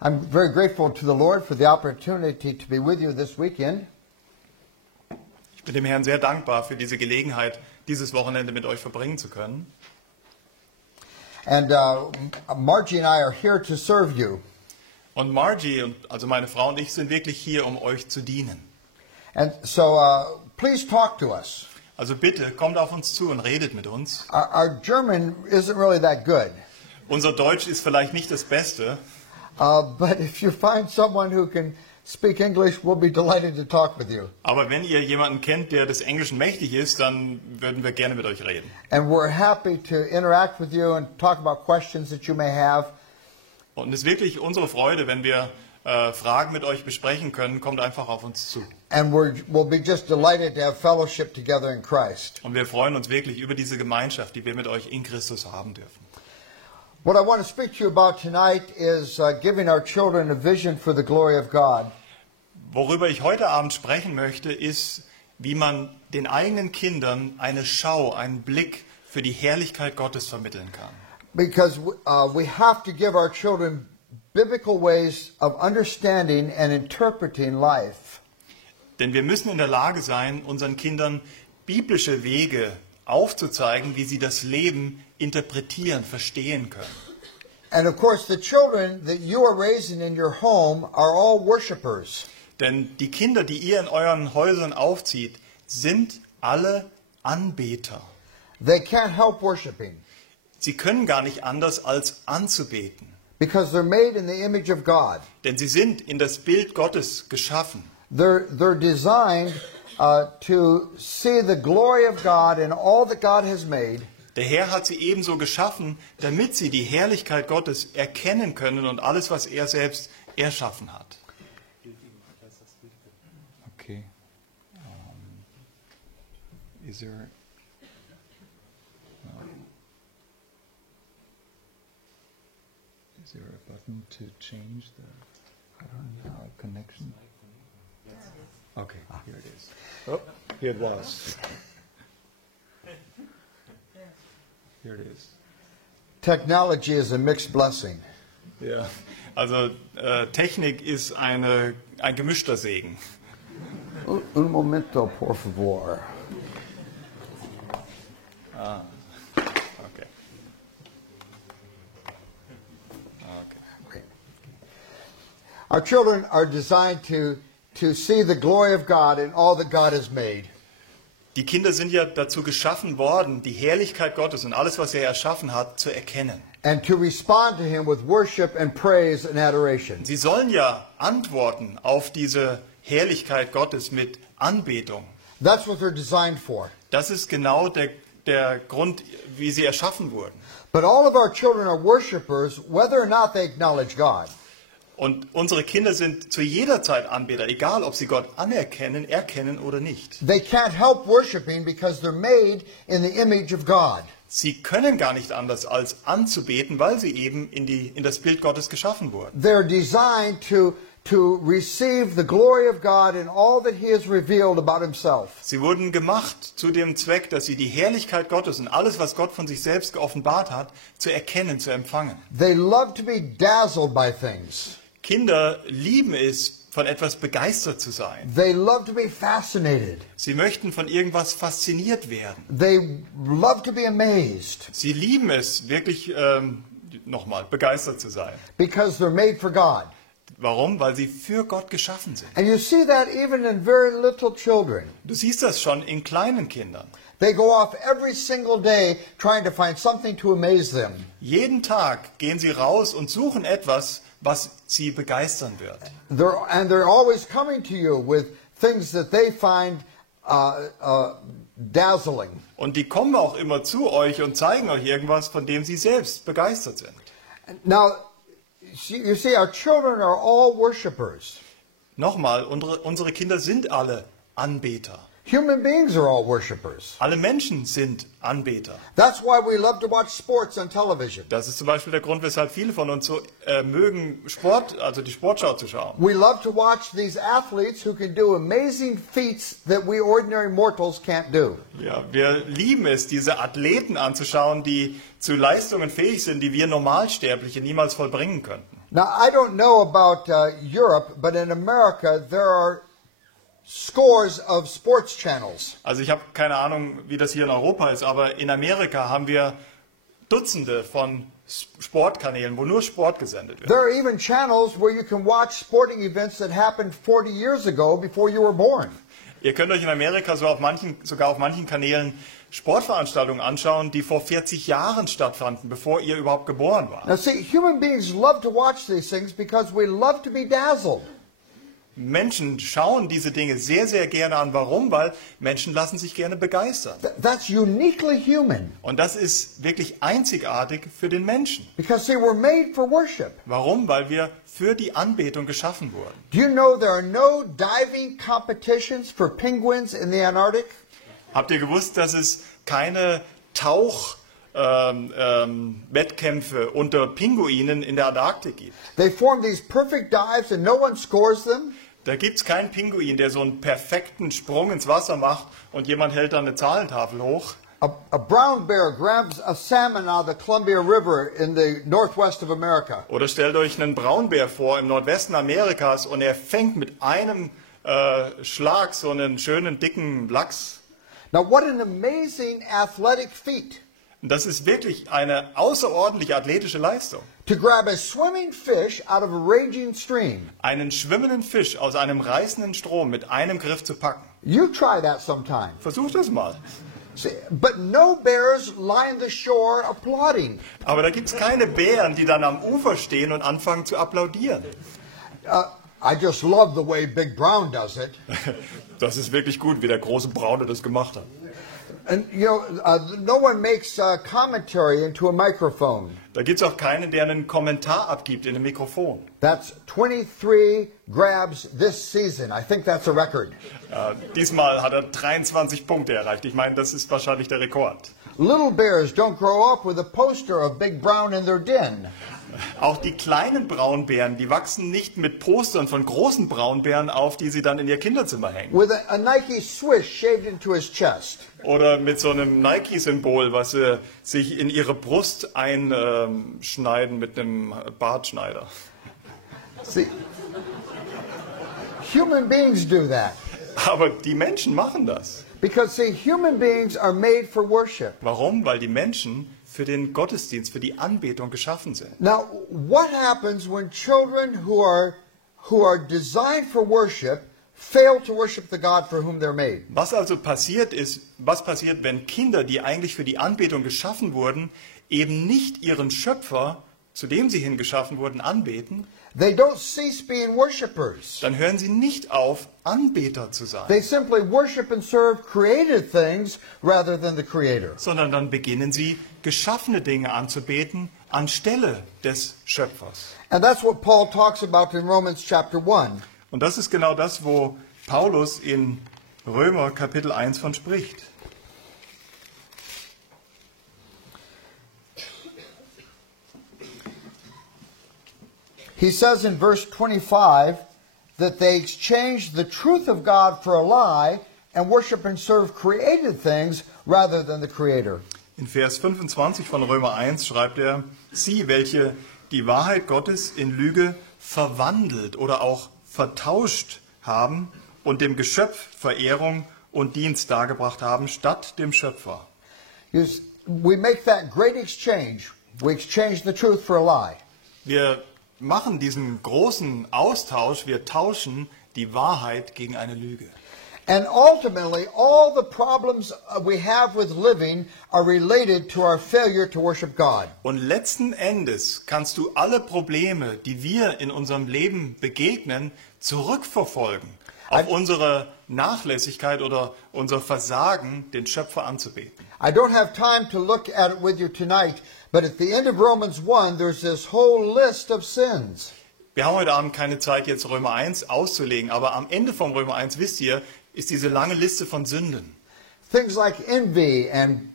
I'm very grateful to the Lord for the opportunity to be with you this weekend. Ich bin dem Herrn sehr dankbar für diese Gelegenheit, dieses Wochenende mit euch verbringen zu können. And Margie and I are here to serve you. Und Margie, also meine Frau und ich, sind wirklich hier, um euch zu dienen. And so please talk to us. Also bitte, kommt auf uns zu und redet mit uns. Our German isn't really that good. Unser Deutsch ist vielleicht nicht das Beste, But if you find someone who can speak English, we'll be delighted to talk with you. aber wenn ihr jemanden kennt, der des Englischen mächtig ist, dann würden wir gerne mit euch reden. And we're happy to interact with you and talk about questions that you may have. Und es ist wirklich unsere Freude, wenn wir Fragen mit euch besprechen können. Kommt einfach auf uns zu. And we'll be just delighted to have fellowship together in Christ. Und wir freuen uns wirklich über diese Gemeinschaft, die wir mit euch in Christus haben dürfen. What I want to speak to you about tonight is giving our children a vision for the glory of God. Worüber ich heute Abend sprechen möchte, ist, wie man den eigenen Kindern eine Schau, einen Blick für die Herrlichkeit Gottes vermitteln kann. Because we have to give our children biblical ways of understanding and interpreting life. Denn wir müssen in der Lage sein, unseren Kindern biblische Wege aufzuzeigen, wie sie das Leben interpretieren, verstehen können. And of course, the children that you are raising in your home are all worshipers. Denn die Kinder, die ihr in euren Häusern aufzieht, sind alle Anbeter. They can't help worshiping Sie können gar nicht anders als anzubeten. because they're made in the image of God. Denn sie sind in das Bild Gottes geschaffen. They're designed to see the glory of God in all that God has made. Der Herr hat sie ebenso geschaffen, damit sie die Herrlichkeit Gottes erkennen können und alles, was er selbst erschaffen hat. Okay. Is there a button to change the connection? Okay, here it is. Oh, here it was. Here it is. Technology is a mixed blessing. Ja, also Technik ist ein gemischter Segen. Un momento, por favor. Okay. Okay. Our children are designed to see the glory of God in all that God has made. Die Kinder sind ja dazu geschaffen worden, die Herrlichkeit Gottes und alles, was er erschaffen hat, zu erkennen. And to respond to Him with worship and praise and adoration. Sie sollen ja antworten auf diese Herrlichkeit Gottes mit Anbetung. That's what they're designed for. Das ist genau der Grund, wie sie erschaffen wurden. But all of our children are worshipers, whether or not they acknowledge God. Und unsere Kinder sind zu jeder Zeit Anbeter, egal ob sie Gott anerkennen, erkennen oder nicht. They can't help worshiping because they're made in the image of God. Sie können gar nicht anders als anzubeten, weil sie eben in das Bild Gottes geschaffen wurden. They're designed to receive the glory of God in all that He has revealed about Himself. Sie wurden gemacht zu dem Zweck, dass sie die Herrlichkeit Gottes und alles, was Gott von sich selbst geoffenbart hat, zu erkennen, zu empfangen. They love to be dazzled by things. Kinder lieben es, von etwas begeistert zu sein. They love to be fascinated. Sie möchten von irgendwas fasziniert werden. They love to be amazed Sie lieben es, wirklich begeistert zu sein. because they're made for God. Warum? Weil sie für Gott geschaffen sind. And you see that even in very little children. Du siehst das schon in kleinen Kindern. They go off every single day trying to find something to amaze them. Jeden Tag gehen sie raus und suchen etwas, was sie begeistern wird. They're always coming to you with things that they find dazzling. Und die kommen auch immer zu euch und zeigen euch irgendwas, von dem sie selbst begeistert sind. Now, you see, our children are all worshipers. Nochmal, unsere Kinder sind alle Anbeter. Human beings are all worshipers. Alle Menschen sind Anbeter. That's why we love to watch sports on television. Das ist zum Beispiel der Grund, weshalb viele von uns so mögen, die Sportschau zu schauen. We love to watch these athletes who can do amazing feats that we ordinary mortals can't do. Ja, wir lieben es, diese Athleten anzuschauen, die zu Leistungen fähig sind, die wir Normalsterbliche niemals vollbringen könnten. Now, I don't know about Europe, but in America there are scores of sports channels. Also ich habe keine Ahnung, wie das hier in Europa ist, aber in Amerika haben wir Dutzende von Sportkanälen, wo nur Sport gesendet wird. There are even channels where you can watch sporting events that happened 40 years ago before you were born. Ihr könnt euch in Amerika sogar auf manchen Kanälen Sportveranstaltungen anschauen, die vor 40 Jahren stattfanden, bevor ihr überhaupt geboren wart. Now see, human beings love to watch these things because we love to be dazzled. Menschen schauen diese Dinge sehr, sehr gerne an. Warum? Weil Menschen lassen sich gerne begeistern. That's uniquely human. Und das ist wirklich einzigartig für den Menschen. Because see, we're made for worship. Warum? Weil wir für die Anbetung geschaffen wurden. Do you know there are no diving competitions for penguins in the Antarctic? Habt ihr gewusst, dass es keine Wettkämpfe unter Pinguinen in der Antarktik gibt? They form these perfect dives and no one scores them. Da gibt es keinen Pinguin, der so einen perfekten Sprung ins Wasser macht und jemand hält dann eine Zahlentafel hoch. A brown bear grabs a salmon out of the Columbia River in the northwest of America. Oder stellt euch einen Braunbär vor im Nordwesten Amerikas und er fängt mit einem Schlag so einen schönen dicken Lachs. Now what an amazing athletic feat. Und das ist wirklich eine außerordentliche athletische Leistung. To grab a swimming fish out of a raging stream. Einen schwimmenden Fisch aus einem reißenden Strom mit einem Griff zu packen. You try that sometime. Versucht das mal. See, but no bears line the shore applauding. Aber da gibt es keine Bären, die dann am Ufer stehen und anfangen zu applaudieren. I just love the way Big Brown does it. Das ist wirklich gut, wie der große Braune das gemacht hat. And you know, no one makes commentary into a microphone. Da gibt es auch keinen, der einen Kommentar abgibt in einem Mikrofon. That's 23 grabs this season. I think that's a record. Diesmal hat er 23 Punkte erreicht. Ich meine, das ist wahrscheinlich der Rekord. Little bears don't grow up with a poster of Big Brown in their den. Auch die kleinen Braunbären, die wachsen nicht mit Postern von großen Braunbären auf, die sie dann in ihr Kinderzimmer hängen. With a Nike swish shaved into his chest. Oder mit so einem Nike-Symbol, was sie sich in ihre Brust einschneiden mit einem Bartschneider. See, human beings do that. Aber die Menschen machen das. Because see, human beings are made for worship. Warum? Weil die Menschen für den Gottesdienst, für die Anbetung geschaffen sind. Now, what happens when children who are designed for worship fail to worship the God for whom they're made? Was also passiert ist, was passiert, wenn Kinder, die eigentlich für die Anbetung geschaffen wurden, eben nicht ihren Schöpfer, zu dem sie hingeschaffen wurden, anbeten? They don't cease being worshipers. Dann hören sie nicht auf, Anbeter zu sein. They simply worship and serve created things rather than the Creator. Sondern dann beginnen sie, geschaffene Dinge anzubeten, anstelle des Schöpfers. And that's what Paul talks about in Romans chapter 1. Und das ist genau das, wo Paulus in Römer Kapitel 1 von spricht. He says in verse 25 that they exchanged the truth of God for a lie and worship and serve created things rather than the Creator. In Vers 25 von Römer 1 schreibt er, sie, welche die Wahrheit Gottes in Lüge verwandelt oder auch vertauscht haben und dem Geschöpf Verehrung und Dienst dargebracht haben, statt dem Schöpfer. We make that great exchange. We exchange the truth for a lie. Wir machen diesen großen Austausch, wir tauschen die Wahrheit gegen eine Lüge. And ultimately, all the problems we have with living are related to our failure to worship God. Und letzten Endes kannst du alle Probleme, die wir in unserem Leben begegnen, zurückverfolgen auf unsere Nachlässigkeit oder unser Versagen, den Schöpfer anzubeten. I don't have time to look at it with you tonight, but at the end of Romans 1, there's this whole list of sins. Wir haben heute Abend keine Zeit, jetzt Römer 1 auszulegen, aber am Ende von Römer 1, wisst ihr, ist diese lange Liste von Sünden. Things like envy and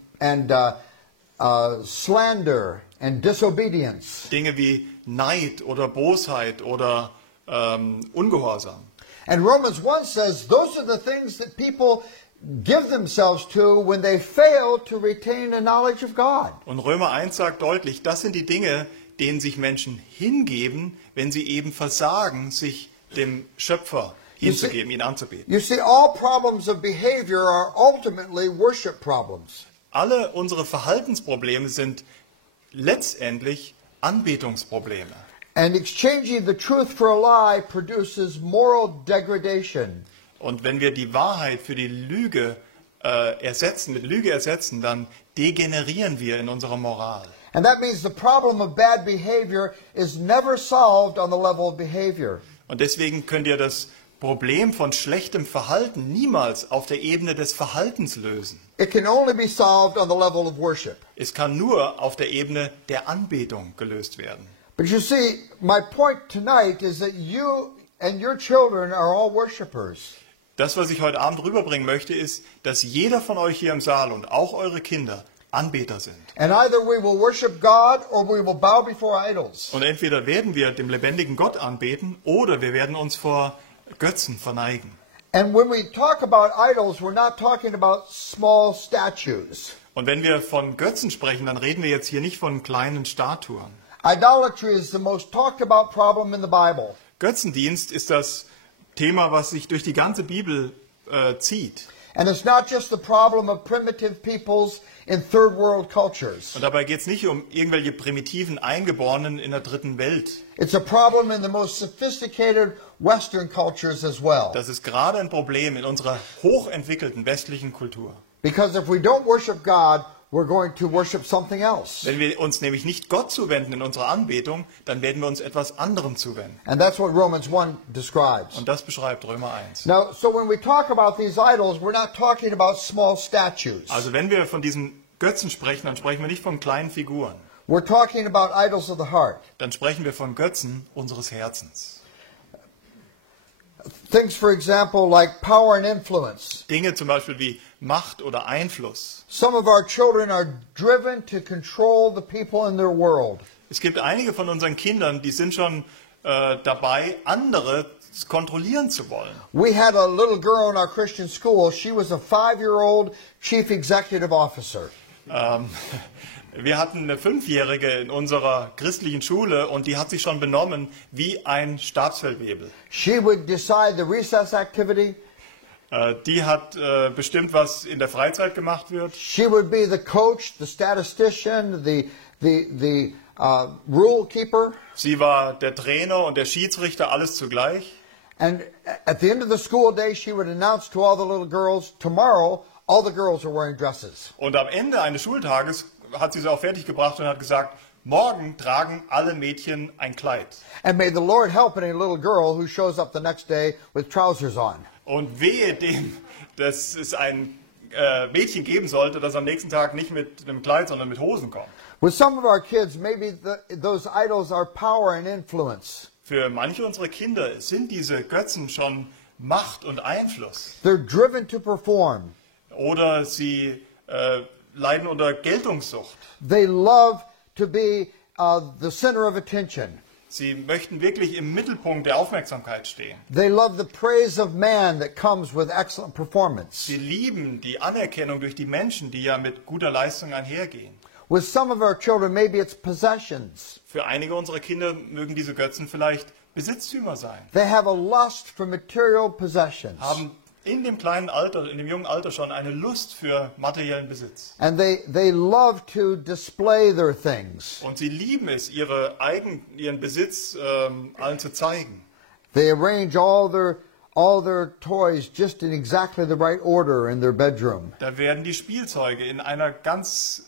slander and disobedience. Dinge wie Neid oder Bosheit oder Ungehorsam. And Romans 1 says those are the things that people give themselves to when they fail to retain the knowledge of God. Und Römer 1 sagt deutlich, das sind die Dinge, denen sich Menschen hingeben, wenn sie eben versagen, sich dem Schöpfer hinzugeben, ihn anzubeten. You see, all problems of behavior are ultimately worship problems. Alle unsere Verhaltensprobleme sind letztendlich Anbetungsprobleme. And exchanging the truth for a lie produces moral degradation. Und wenn wir die Wahrheit für die Lüge mit Lüge ersetzen, dann degenerieren wir in unserer Moral. And that means the problem of bad behavior is never solved on the level of behavior. Und deswegen könnt ihr das Problem von schlechtem Verhalten niemals auf der Ebene des Verhaltens lösen. It can only be solved on the level of worship. Es kann nur auf der Ebene der Anbetung gelöst werden. But you see, my point tonight is that you and your children are all worshipers. Das, was ich heute Abend rüberbringen möchte, ist, dass jeder von euch hier im Saal und auch eure Kinder Anbeter sind. And either we will worship God or we will bow before idols. Und entweder werden wir dem lebendigen Gott anbeten oder wir werden uns vor Götzen verneigen. And when we talk about idols, we're not talking about small statues. Und wenn wir von Götzen sprechen, dann reden wir jetzt hier nicht von kleinen Statuen. Idolatry is the most talked about problem in the Bible. Götzendienst ist das Thema, was sich durch die ganze Bibel zieht. And it's not just the problem of primitive peoples in third world cultures. Und dabei geht es nicht um irgendwelche primitiven Eingeborenen in der dritten Welt. It's a problem in the most sophisticated Western cultures as well. Das ist gerade ein Problem in unserer hochentwickelten westlichen Kultur. Because if we don't worship God, we're going to worship something else. Wenn wir uns nämlich nicht Gott zuwenden in unserer Anbetung, dann werden wir uns etwas anderem zuwenden. And that's what Romans 1 describes. Und das beschreibt Römer 1. Now, so when we talk about these idols, we're not talking about small statues. Also wenn wir von diesen Götzen sprechen, dann sprechen wir nicht von kleinen Figuren. We're talking about idols of the heart. Dann sprechen wir von Götzen unseres Herzens. Things, for example, like power and influence. Dinge zum Beispiel wie Macht oder Einfluss. Some of our children are driven to control the people in their world. Es gibt einige von unseren Kindern, die sind schon dabei, andere kontrollieren zu wollen. We had a little girl in our Christian school. She was a 5-year-old chief executive officer. Wir hatten eine 5-Jährige in unserer christlichen Schule und die hat sich schon benommen wie ein Stabsfeldwebel. She would decide the recess activity. Die hat bestimmt, was in der Freizeit gemacht wird. She would be the coach, the statistician, the rule keeper. Sie war der Trainer und der Schiedsrichter, alles zugleich. And at the end of the school day, she would announce to all the little girls, tomorrow, all the girls are wearing dresses. Und am Ende eines Schultages hat sie auch fertig gebracht und hat gesagt, morgen tragen alle Mädchen ein Kleid. And may the Lord help any little girl who shows up the next day with trousers on. Und wehe dem, dass es ein Mädchen geben sollte, das am nächsten Tag nicht mit einem Kleid, sondern mit Hosen kommt. With some of our kids, maybe those idols are power and influence. Für manche unserer Kinder sind diese Götzen schon Macht und Einfluss. They're driven to perform. Oder sie leiden unter Geltungssucht. They love to be the center of attention. Sie möchten wirklich im Mittelpunkt der Aufmerksamkeit stehen. They love the praise of man that comes with excellent performance. Sie lieben die Anerkennung durch die Menschen, die ja mit guter Leistung einhergehen. With some of our children, maybe it's possessions. Für einige unserer Kinder mögen diese Götzen vielleicht Besitztümer sein. They have a lust for material possessions. Haben in dem kleinen Alter, in dem jungen Alter schon eine Lust für materiellen Besitz. And they love to display their things. Und sie lieben es, ihren Besitz allen zu zeigen. They arrange all their toys just in exactly the right order in their bedroom. Da werden die Spielzeuge in einer ganz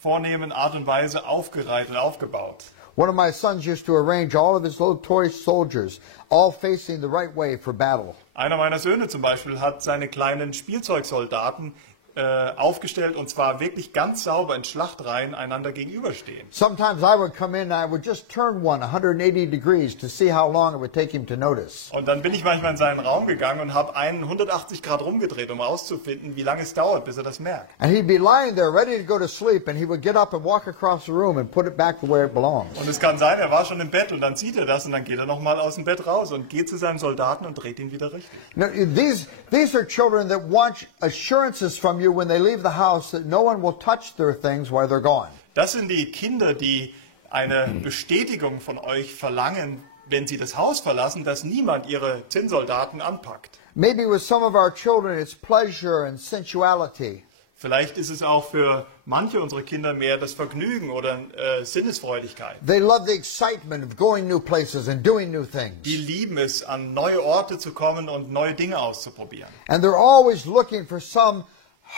vornehmen Art und Weise aufgereiht und aufgebaut. One of my sons used to arrange all of his little toy soldiers, all facing the right way for battle. Einer meiner Söhne zum Beispiel hat seine kleinen Spielzeugsoldaten aufgestellt und zwar wirklich ganz sauber in Schlachtreihen einander gegenüberstehen. Sometimes I would come in and I would just turn one 180 degrees to see how long it would take him to notice. Und dann bin ich manchmal in seinen Raum gegangen und habe einen 180 Grad rumgedreht, um herauszufinden, wie lange es dauert, bis er das merkt. And he'd be lying there ready to go to sleep and he would get up and walk across the room and put it back to where it belongs. Und es kann sein, er war schon im Bett und dann sieht er das und dann geht er nochmal aus dem Bett raus und geht zu seinem Soldaten und dreht ihn wieder richtig. Now, these are children that want assurances from you when they leave the house that no one will touch their things while they're gone. Das sind die Kinder, die eine Bestätigung von euch verlangen, wenn sie das Haus verlassen, dass niemand ihre Zinnsoldaten anpackt. Maybe with some of our children it's pleasure and sensuality. Vielleicht ist es auch für manche unserer Kinder mehr das Vergnügen oder Sinnesfreudigkeit. They love the excitement of going new places and doing new things. Die lieben es, an neue Orte zu kommen und neue Dinge auszuprobieren. And they're always looking for some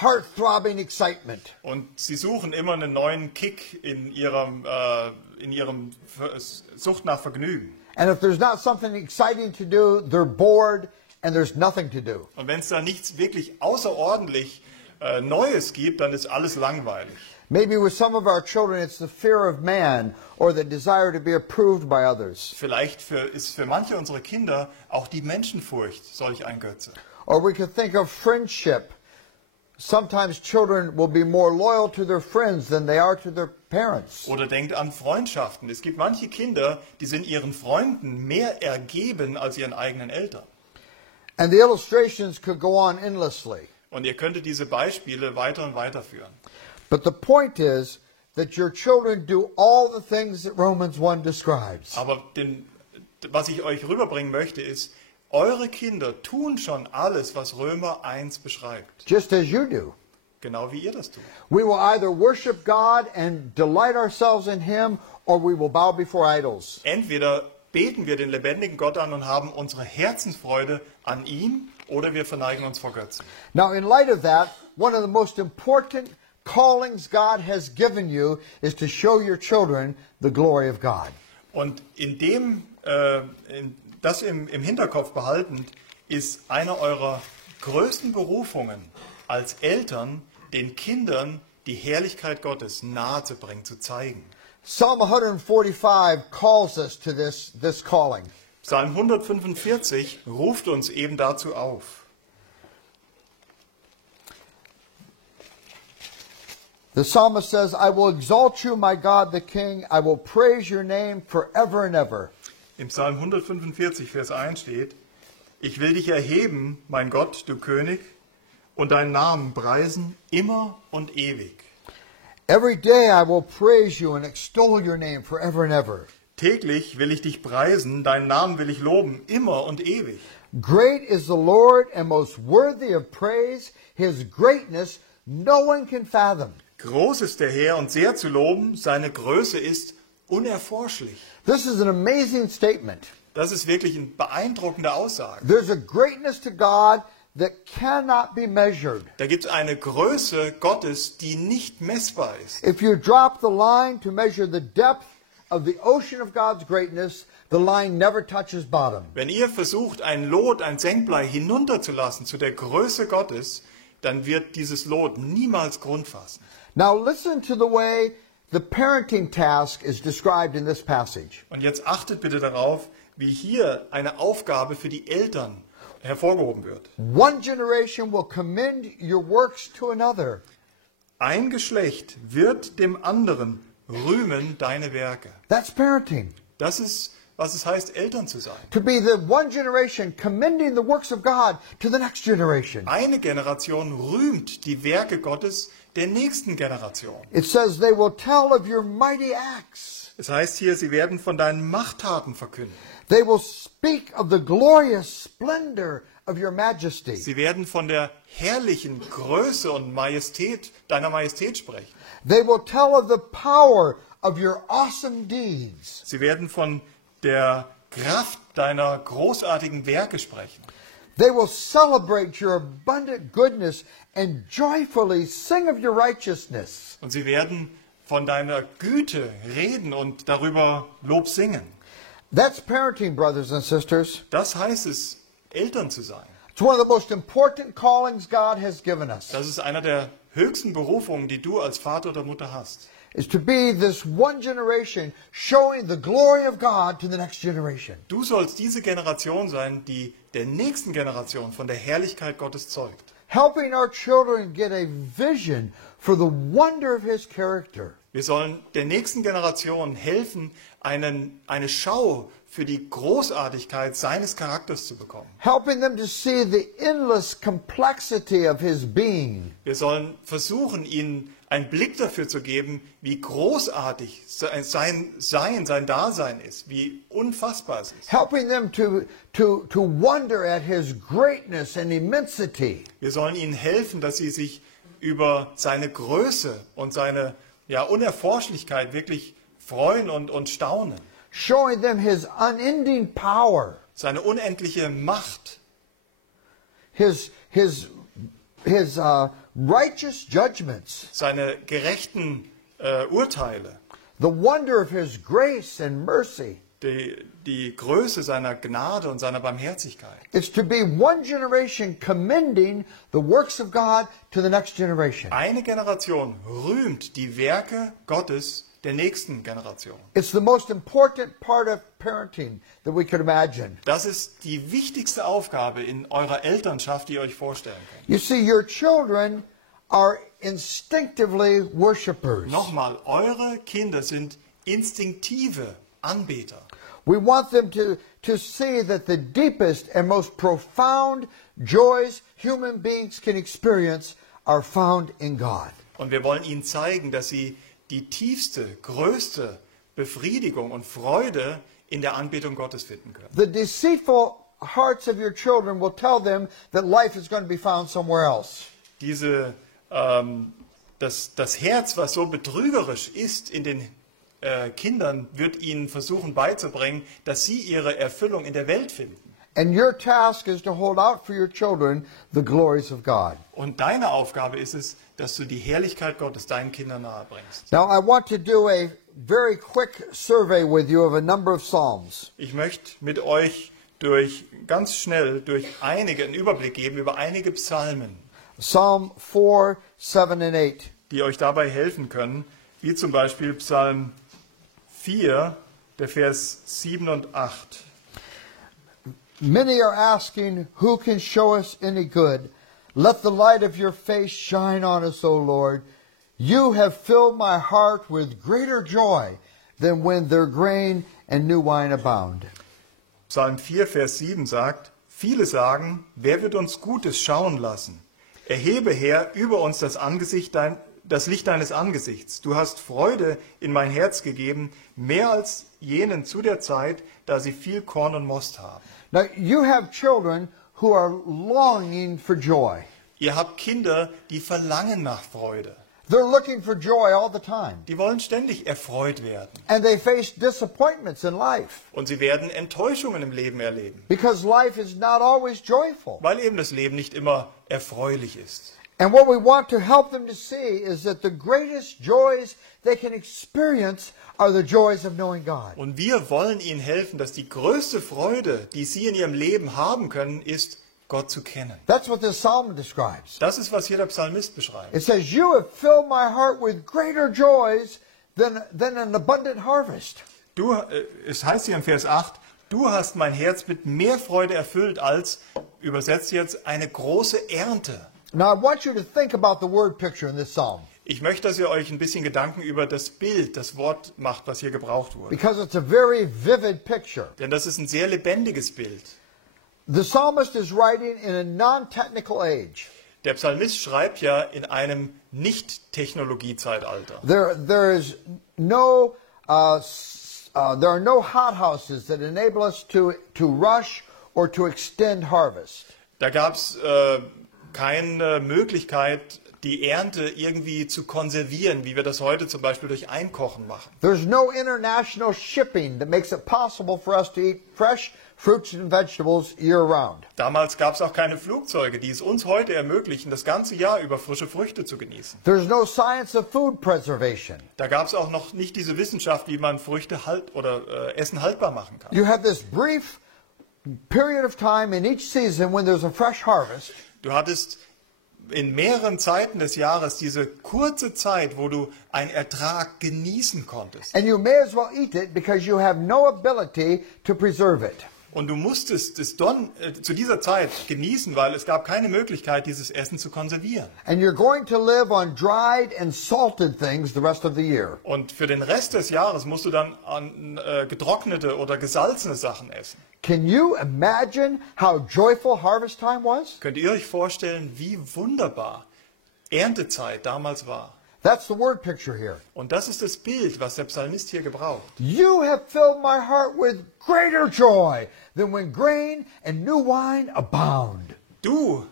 heart-throbbing excitement. Und sie suchen immer einen neuen Kick in ihrem Sucht nach Vergnügen. And if there's not something exciting to do, they're bored and there's nothing to do. Und wenn es da nichts wirklich außerordentlich Neues gibt, dann ist alles langweilig. Maybe with some of our children it's the fear of man or the desire to be approved by others. Vielleicht ist für manche unserer Kinder auch die Menschenfurcht solch ein Götze. Or we could think of friendship. Sometimes children will be more loyal to their friends than they are to their parents. Oder denkt an Freundschaften. Es gibt manche Kinder, die sind ihren Freunden mehr ergeben als ihren eigenen Eltern. And the illustrations could go on endlessly. Und ihr könntet diese Beispiele weiter und weiter führen. But the point is that your children do all the things that Romans 1 describes. Aber was ich euch rüberbringen möchte, ist, eure Kinder tun schon alles, was Römer 1 beschreibt. Just as you do. Genau wie ihr das tut. We will either worship God and delight ourselves in Him, or we will bow before idols. Entweder beten wir den lebendigen Gott an und haben unsere Herzensfreude an ihm, oder wir verneigen uns vor Götzen. Now, in light of that, one of the most important callings God has given you is to show your children the glory of God. Und das im Hinterkopf behaltend, ist eine eurer größten Berufungen als Eltern, den Kindern die Herrlichkeit Gottes nahezubringen, zu zeigen. Psalm 145 calls us to this calling. Psalm 145 ruft uns eben dazu auf. The psalmist says, I will exalt you, my God, the King. I will praise your name forever and ever. Im Psalm 145, Vers 1 steht, ich will dich erheben, mein Gott, du König, und deinen Namen preisen immer und ewig. Every day I will praise you and extol your name forever and ever. Täglich will ich dich preisen, deinen Namen will ich loben, immer und ewig. Great is the Lord and most worthy of praise. His greatness no one can fathom. Groß ist der Herr und sehr zu loben, seine Größe ist unerforschlich. This is an amazing statement. Das ist wirklich eine beeindruckende Aussage. There's a greatness to God that cannot be measured. Da gibt es eine Größe Gottes, die nicht messbar ist. If you drop the line to measure the depth of the ocean of God's greatness, the line never touches bottom. Wenn ihr versucht, ein Lot, ein Senkblei hinunterzulassen zu der Größe Gottes, dann wird dieses Lot niemals Grund fassen. Now listen to the way the parenting task is described in this passage. Und jetzt achtet bitte darauf, wie hier eine Aufgabe für die Eltern hervorgehoben wird. One generation will commend your works to another. Ein Geschlecht wird dem anderen rühmen deine Werke. That's parenting. Das ist, was es heißt, Eltern zu sein. To be the one generation commending the works of God to the next generation. Eine Generation rühmt die Werke Gottes der nächsten Generation. It says they will tell of your mighty acts. Es heißt hier, sie werden von deinen Machttaten verkünden. They will speak of the glorious splendor of your majesty. Sie werden von der herrlichen Größe und Majestät deiner Majestät sprechen. They will tell of the power of your awesome deeds. Sie werden von der Kraft deiner großartigen Werke sprechen. They will celebrate your abundant goodness and joyfully sing of your righteousness. Und sie werden von deiner Güte reden und darüber Lob singen. That's parenting, brothers and sisters. Das heißt es, Eltern zu sein. It's one of the most important callings God has given us. Das ist einer der höchsten Berufungen, die du als Vater oder Mutter hast. Is to be this one generation showing the glory of God to the next generation. Du sollst diese Generation sein, die der nächsten Generation von der Herrlichkeit Gottes zeugt. Helping our children get a vision for the wonder of His character. Wir sollen der nächsten Generation helfen, eine Schau für die Großartigkeit seines Charakters zu bekommen. Helping them to see the endless complexity of his being. Wir sollen versuchen, ihnen einen Blick dafür zu geben, wie großartig sein Sein, sein Dasein ist, wie unfassbar es ist. Helping them to wonder at his greatness and immensity. Wir sollen ihnen helfen, dass sie sich über seine Größe und seine Unerforschlichkeit wirklich freuen und staunen. Showing them his unending power. Seine unendliche Macht. His righteous judgments. Seine gerechten Urteile. The wonder of his grace and mercy. Die Größe seiner Gnade und seiner Barmherzigkeit. It's to be one generation commending the works of God to the next generation. Eine Generation rühmt die Werke Gottes der nächsten Generation. It's the most important part of parenting that we could imagine. Das ist die wichtigste Aufgabe in eurer Elternschaft, die ihr euch vorstellen könnt. You see, your children are instinctively worshipers. Nochmal, eure Kinder sind instinktive Anbeter. We want them to see that the deepest and most profound joys human beings can experience are found in God. Und wir wollen ihnen zeigen, dass sie die tiefste, größte Befriedigung und Freude in der Anbetung Gottes finden können. The deceitful hearts of your children will tell them that life is going to be found somewhere else. Das Herz, was so betrügerisch ist in den Kindern, wird ihnen versuchen beizubringen, dass sie ihre Erfüllung in der Welt finden. And your task is to hold out for your children the glories of God. Und deine Aufgabe ist es, dass du die Herrlichkeit Gottes deinen Kindern nahebringst. Now I want to do a very quick survey with you of a number of Psalms. Ich möchte mit euch ganz schnell einen Überblick geben über einige Psalmen, Psalm 4, 7 and 8. die euch dabei helfen können, wie zum Beispiel Psalm 4, der Vers 7 und 8. Many are asking, who can show us any good? Let the light of your face shine on us, O Lord. You have filled my heart with greater joy than when their grain and new wine abound. Psalm 4, Vers 7 sagt, viele sagen, wer wird uns Gutes schauen lassen? Erhebe, Herr, über uns das Licht deines Angesichts. Du hast Freude in mein Herz gegeben, mehr als jenen zu der Zeit, da sie viel Korn und Most haben. Now, you have children who are longing for joy. Ihr habt Kinder, die verlangen nach Freude. They're looking for joy all the time. Die wollen ständig erfreut werden. And they face disappointments in life Und sie werden Enttäuschungen im Leben erleben, because life is not always joyful. weil eben das Leben nicht immer erfreulich ist. And what we want to help them to see is that the greatest joys they can experience are the joys of knowing God. Und wir wollen ihnen helfen, dass die größte Freude, die sie in ihrem Leben haben können, ist, Gott zu kennen. That's what this psalm describes. Das ist, was hier der Psalmist beschreibt. It says, you have filled my heart with greater joys than an abundant harvest. Es heißt hier im Vers 8, du hast mein Herz mit mehr Freude erfüllt als, übersetzt jetzt, eine große Ernte. Now I want you to think about the word picture in this psalm, Ich möchte, dass ihr euch ein bisschen Gedanken über das Bild, das Wort macht, was hier gebraucht wurde. because it's a very vivid picture. Denn das ist ein sehr lebendiges Bild. The psalmist is writing in a non-technical age. Der Psalmist schreibt ja in einem Nicht-Technologie-Zeitalter. There are no hothouses that enable us to rush or to extend harvest. Da gab es keine Möglichkeit, die Ernte irgendwie zu konservieren, wie wir das heute zum Beispiel durch Einkochen machen. There's no international shipping that makes it possible for us to eat fresh fruits and vegetables year round. Damals gab es auch keine Flugzeuge, die es uns heute ermöglichen, das ganze Jahr über frische Früchte zu genießen. There's no science of food preservation. Da gab es auch noch nicht diese Wissenschaft, wie man Früchte Essen haltbar machen kann. You have this brief period of time in each season when there's a fresh harvest. Du hattest in mehreren Zeiten des Jahres diese kurze Zeit, wo du einen Ertrag genießen konntest. And you may as well eat it because you have no ability to preserve it. Und du musstest es dann zu dieser Zeit genießen, weil es gab keine Möglichkeit, dieses Essen zu konservieren. And you're going to live on dried and salted things the rest of the year. Und für den Rest des Jahres musst du dann an getrocknete oder gesalzene Sachen essen. Can you imagine how joyful harvest time was? Könnt ihr euch vorstellen, wie wunderbar Erntezeit damals war? That's the word picture here. Und das ist das Bild, was der Psalmist hier gebraucht. You have filled my heart with greater joy than when grain and new wine abound. Du,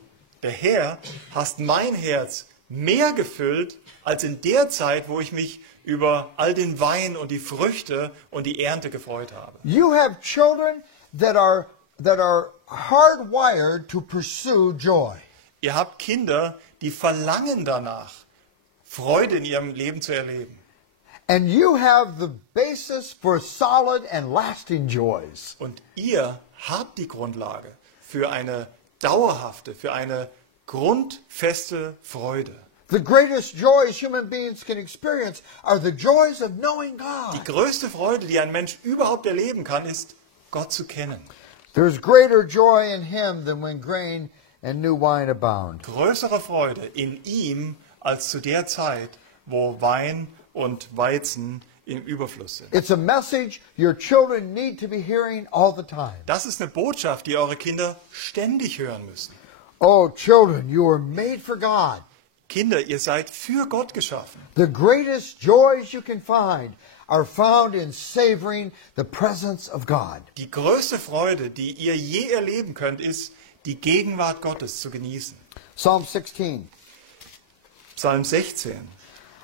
der Herr, hast mein Herz mehr gefüllt als in der Zeit, wo ich mich über all den Wein und die Früchte und die Ernte gefreut habe. You have children that are hardwired to pursue joy. Ihr habt Kinder, die verlangen danach, Freude in ihrem Leben zu erleben. And you have the basis for solid and lasting joys. Und ihr habt die Grundlage für eine dauerhafte, für eine grundfeste Freude. The greatest joys human beings can experience are the joys of knowing Die God. größte Freude, die ein Mensch überhaupt erleben kann, ist, Gott zu kennen. There's greater joy in Him than when grain and new wine abound. Größere Freude in ihm als zu der Zeit, wo Wein und Weizen im Überfluss sind. It's a message your children need to be hearing all the time. Das ist eine Botschaft, die eure Kinder ständig hören müssen. Oh, children, you are made for God. Kinder, ihr seid für Gott geschaffen. The greatest joys you can find are found in savoring the presence of God. Die größte Freude, die ihr je erleben könnt, ist, die Gegenwart Gottes zu genießen. Psalm 16. Psalm 16.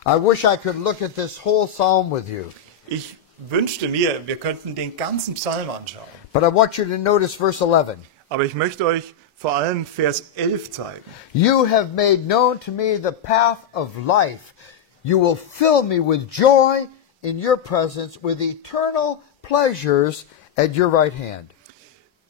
I wish I could look at this whole psalm with you, Ich wünschte mir, wir könnten den ganzen Psalm anschauen. but I want you to notice verse 11. Aber ich möchte euch vor allem Vers 11 zeigen. You have made known to me the path of life. You will fill me with joy in your presence, with eternal pleasures at your right hand.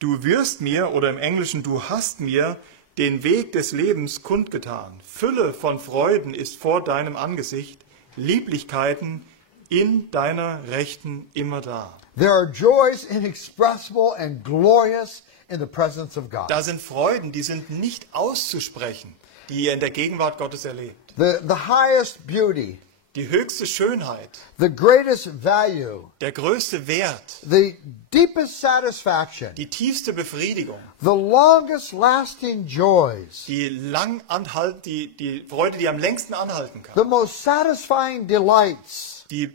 Du wirst mir, oder im Englischen, du hast mir den Weg des Lebens kundgetan. Fülle von Freuden ist vor deinem Angesicht, Lieblichkeiten in deiner Rechten immer da. There are joys inexpressible and glorious in the presence of God. Da sind Freuden, die sind nicht auszusprechen, die ihr in der Gegenwart Gottes erlebt. The highest beauty, Die höchste Schönheit, the greatest value, der größte Wert, the deepest satisfaction, die tiefste Befriedigung, the longest lasting joys, die Freude, die am längsten anhalten kann, the most satisfying delights, die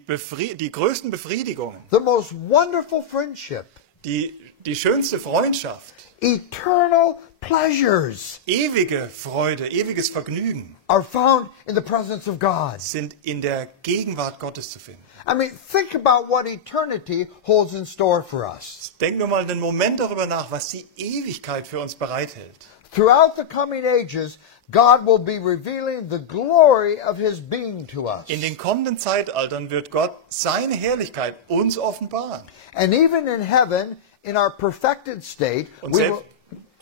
größten Befriedigungen, the most wonderful friendship, die schönste Freundschaft, eternal pleasures ewige Freude, ewiges Vergnügen are found in the presence of God. sind in der Gegenwart Gottes zu finden. I mean, think about what eternity holds in store for us. Denk nur mal einen Moment darüber nach, was die Ewigkeit für uns bereithält. Throughout the coming ages, God will be revealing the glory of His being to us. In den kommenden Zeitaltern wird Gott seine Herrlichkeit uns offenbaren. And even in heaven, in our perfected state, Und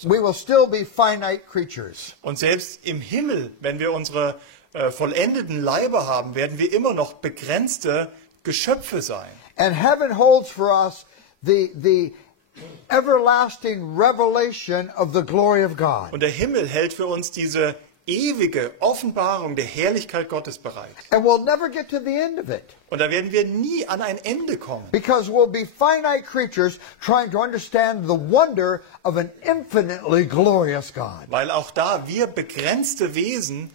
we will still be finite creatures. Und selbst im Himmel, wenn wir unsere vollendeten Leiber haben, werden wir immer noch begrenzte Geschöpfe sein. And heaven holds for us the everlasting revelation of the glory of God. Und der Himmel hält für uns diese ewige Offenbarung der Herrlichkeit Gottes bereit. And we'll never get to the end of it. Und da werden wir nie an ein Ende kommen. Because we'll be finite creatures trying to understand the wonder of an infinitely glorious God. Weil auch da wir begrenzte Wesen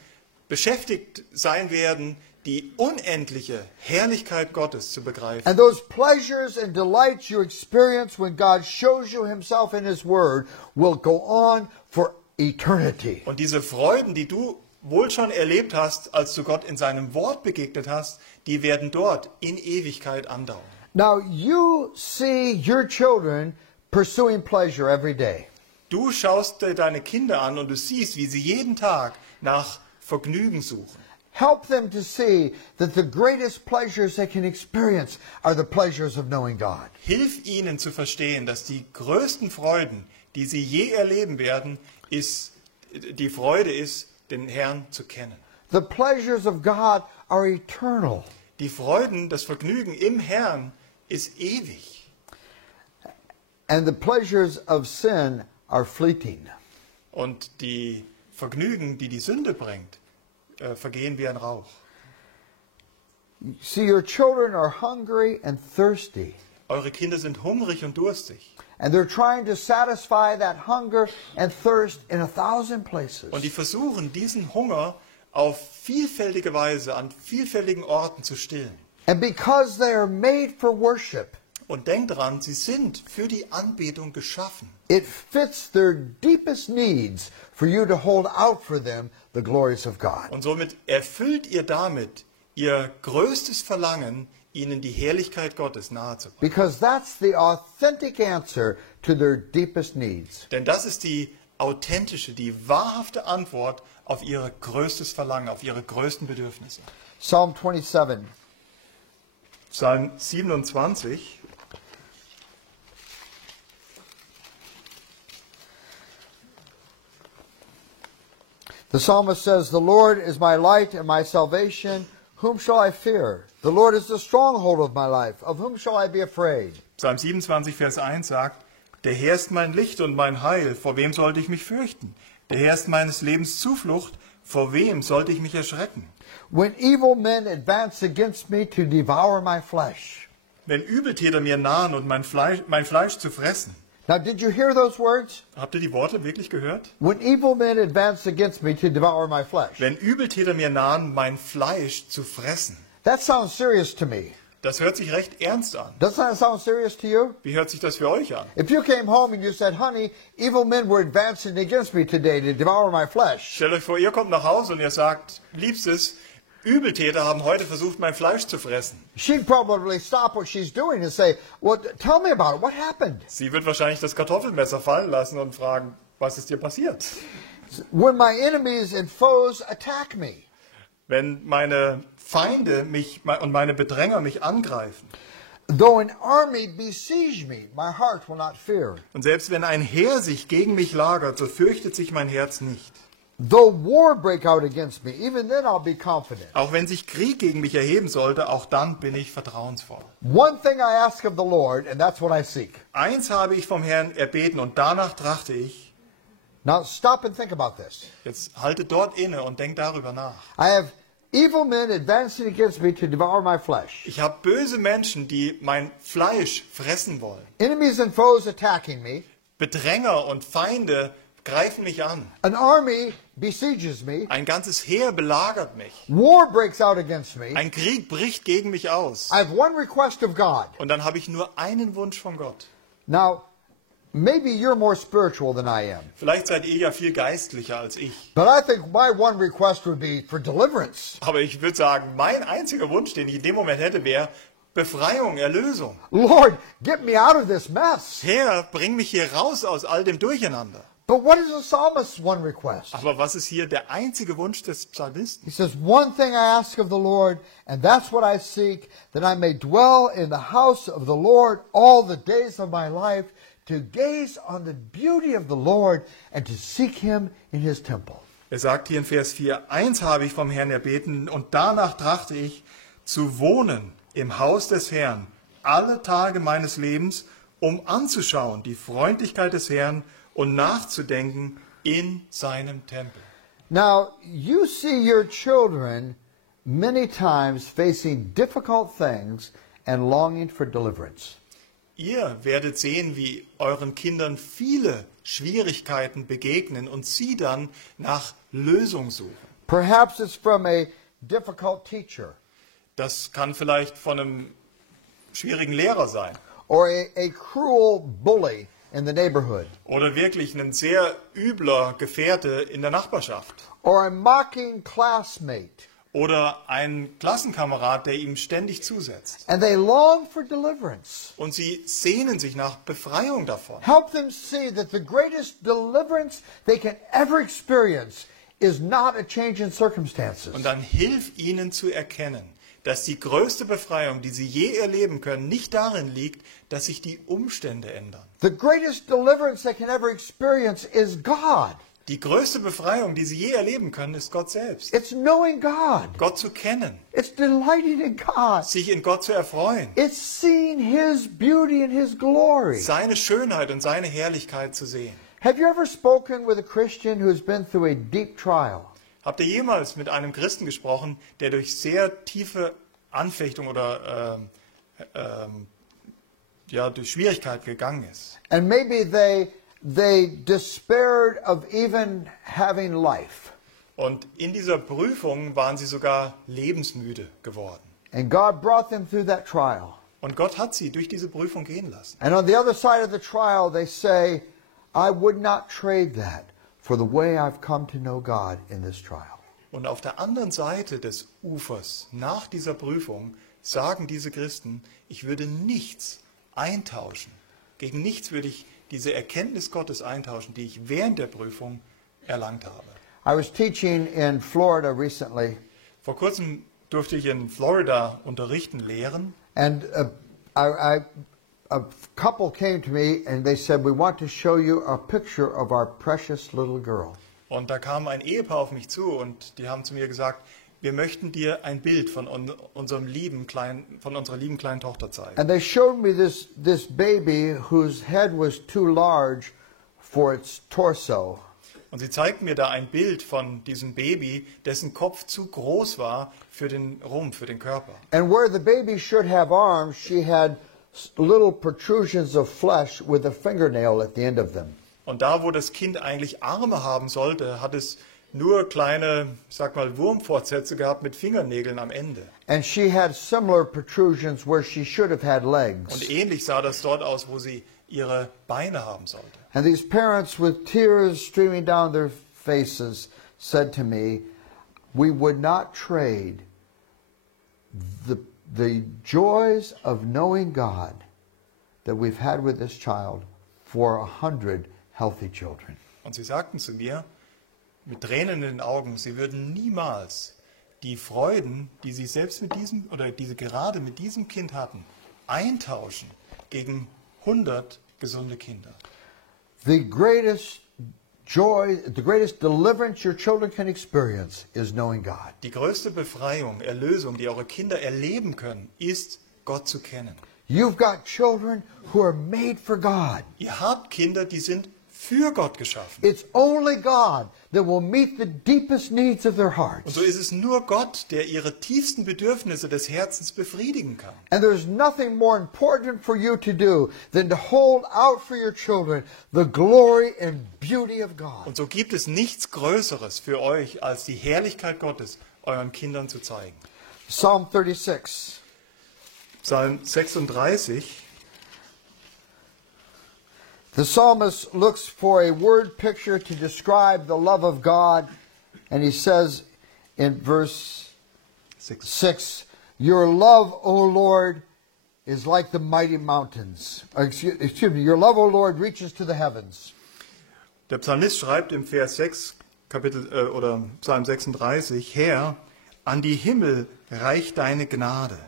beschäftigt sein werden, die unendliche Herrlichkeit Gottes zu begreifen. And those pleasures and delights you experience when God shows you Himself in His Word will go on for eternity. Und diese Freuden, die du wohl schon erlebt hast, als du Gott in seinem Wort begegnet hast, die werden dort in Ewigkeit andauern. Now you see your children pursuing pleasure every day. Du schaust dir deine Kinder an und du siehst, wie sie jeden Tag nach Vergnügen suchen. Help them to see that the greatest pleasures they can experience are the pleasures of knowing God. Hilf ihnen zu verstehen, dass die größten Freuden, die sie je erleben werden, die Freude ist, den Herrn zu kennen. The pleasures of God are eternal. Die Freuden, das Vergnügen im Herrn ist ewig. and the pleasures of sin are fleeting. Und die Vergnügen, die die Sünde bringt, vergehen wie ein Rauch. See, your children are hungry and thirsty, Eure Kinder sind hungrig und durstig. and they're trying to satisfy that hunger and thirst in 1,000 places. Und die versuchen, diesen Hunger auf vielfältige Weise an vielfältigen Orten zu stillen. And because they are made for worship, Und denkt dran, sie sind für die Anbetung geschaffen. it fits their deepest needs for you to hold out for them the glories of God. Und somit erfüllt ihr damit ihr größtes Verlangen, ihnen die Herrlichkeit Gottes nahezubringen. Because that's the authentic answer to their deepest needs. Denn das ist die authentische, die wahrhafte Antwort auf ihr größtes Verlangen, auf ihre größten Bedürfnisse. Psalm 27. Psalm 27. The psalmist says, "The Lord is my light and my salvation. Whom shall I fear? The Lord is the stronghold of my life. Of whom shall I be afraid?" Psalm 27, Vers 1 sagt, der Herr ist mein Licht und mein Heil, vor wem sollte ich mich fürchten? Der Herr ist meines Lebens Zuflucht, vor wem sollte ich mich erschrecken? When evil men advance against me to devour my flesh. Wenn Übeltäter mir nahen und mein Fleisch zu fressen. Now, did you hear those words? Habt ihr die Worte wirklich gehört? When evil men advance against me to devour my flesh. Wenn Übeltäter mir nahen, mein Fleisch zu fressen. That sounds serious to me. Das hört sich recht ernst an. Doesn't that sound serious to you? Wie hört sich das für euch an? If you came home and you said, "Honey, evil men were advancing against me today to devour my flesh," Stellt euch vor, ihr kommt nach Hause und ihr sagt, Liebstes, Übeltäter haben heute versucht, mein Fleisch zu fressen. she'd probably stop what she's doing and say, "Well, tell me about it. What happened?" Sie wird wahrscheinlich das Kartoffelmesser fallen lassen und fragen, was ist dir passiert? When my enemies and foes attack me. Wenn meine Feinde und meine Bedränger mich angreifen. Though an army besiege me, my heart will not fear. Und selbst wenn ein Heer sich gegen mich lagert, so fürchtet sich mein Herz nicht. Though war break out against me, even then I'll be confident. Auch wenn sich Krieg gegen mich erheben sollte, auch dann bin ich vertrauensvoll. One thing I ask of the Lord, and that's what I seek. Eins habe ich vom Herrn erbeten und danach trachte ich. Now stop and think about this. Jetzt haltet dort inne und denkt darüber nach. I have evil men advancing against me to devour my flesh. Ich habe böse Menschen, die mein Fleisch fressen wollen. Enemies and foes attacking me. Bedränger und Feinde greifen mich an. An army besieges me. Ein ganzes Heer belagert mich. War breaks out against me. Ein Krieg bricht gegen mich aus. I have one request of God. Und dann habe ich nur einen Wunsch von Gott. Now, maybe you're more spiritual than I am. Vielleicht seid ihr ja viel geistlicher als ich. But I think my one request would be for deliverance. Aber ich würde sagen, mein einziger Wunsch, den ich in dem Moment hätte, wäre Befreiung, Erlösung. Lord, get me out of this mess. Herr, bring mich hier raus aus all dem Durcheinander. But what is the psalmist's one request? Aber was ist hier der einzige Wunsch des Psalmisten? He says, "One thing I ask of the Lord, and that's what I seek, that I may dwell in the house of the Lord all the days of my life, to gaze on the beauty of the Lord and to seek him in his temple." Er sagt hier in Vers 4, eins habe ich vom Herrn erbeten und danach trachte ich, zu wohnen im Haus des Herrn alle Tage meines Lebens, um anzuschauen die Freundlichkeit des Herrn und nachzudenken in seinem Tempel. Now, you see your children many times facing difficult things and longing for deliverance. Ihr werdet sehen, wie euren Kindern viele Schwierigkeiten begegnen und sie dann nach Lösung suchen. Perhaps it's from a difficult teacher Das kann vielleicht von einem schwierigen Lehrer sein or a cruel bully in the neighborhood oder wirklich ein sehr übler Gefährte in der Nachbarschaft or a mocking classmate. oder ein Klassenkamerad, der ihm ständig zusetzt. And they long for deliverance. Und sie sehnen sich nach Befreiung davon. Help them see that the greatest deliverance they can ever experience is not a change in circumstances. Und dann hilf ihnen zu erkennen, dass die größte Befreiung, die sie je erleben können, nicht darin liegt, dass sich die Umstände ändern. The greatest deliverance they can ever experience is God. Die größte Befreiung, die sie je erleben können, ist Gott selbst. It's knowing God. Gott zu kennen, It's delighting in God. sich in Gott zu erfreuen, It's seeing His beauty and His glory. seine Schönheit und seine Herrlichkeit zu sehen. Have you ever spoken with a Christian who's been through a deep trial? Habt ihr jemals mit einem Christen gesprochen, der durch sehr tiefe Anfechtung oder durch Schwierigkeit gegangen ist? And maybe they despaired of even having life. Und in dieser Prüfung waren sie sogar lebensmüde geworden. And God brought them through that trial. Und Gott hat sie durch diese Prüfung gehen lassen. And on the other side of the trial, they say, I would not trade that for the way I've come to know God in this trial. Und auf der anderen Seite des Ufers, nach dieser Prüfung, sagen diese Christen, ich würde nichts eintauschen. Gegen nichts würde ich diese Erkenntnis Gottes eintauschen, die ich während der Prüfung erlangt habe. I was teaching in Florida recently, Vor kurzem durfte ich in Florida unterrichten, lehren. and a couple came to me and they said, we want to show you a picture of our precious little girl. Und da kam ein Ehepaar auf mich zu und die haben zu mir gesagt, wir möchten dir ein Bild von unserer lieben kleinen Tochter zeigen. And they showed me this baby whose head was too large for its torso. Und sie zeigten mir da ein Bild von diesem Baby, dessen Kopf zu groß war für den Rumpf, für den Körper. And where the baby should have arms, she had little protrusions of flesh with a fingernail at the end of them. Und da, wo das Kind eigentlich Arme haben sollte, hat es nur kleine, Wurmfortsätze gehabt mit Fingernägeln am Ende. And she had similar protrusions where she should have had legs. Und ähnlich sah das dort aus, wo sie ihre Beine haben sollte. And these parents with tears streaming down their faces said to me, we would not trade the joys of knowing God that we've had with this child for 100 healthy children. Und sie sagten zu mir, mit Tränen in den Augen, sie würden niemals die Freuden, die sie selbst mit diesem, oder die sie gerade mit diesem Kind hatten, eintauschen gegen 100 gesunde Kinder. The greatest joy, the greatest deliverance your children can experience is knowing God. Die größte Befreiung, Erlösung, die eure Kinder erleben können, ist, Gott zu kennen. You've got children who are made for God. Ihr habt Kinder, die sind für Gott geschaffen. It's only God that will meet the deepest needs of their Und hearts. so ist es nur Gott, der ihre tiefsten Bedürfnisse des Herzens befriedigen kann. And there's nothing more important for you to do than to hold out for your children the glory and beauty of God. Und so gibt es nichts Größeres für euch, als die Herrlichkeit Gottes euren Kindern zu zeigen. Psalm 36. Psalm 36. The psalmist looks for a word picture to describe the love of God, and he says in verse 6, your love, O Lord, is like the mighty mountains. Excuse me, your love, O Lord, reaches to the heavens. Der Psalmist schreibt im Vers 6, oder Psalm 36, Herr, an die Himmel reicht deine Gnade.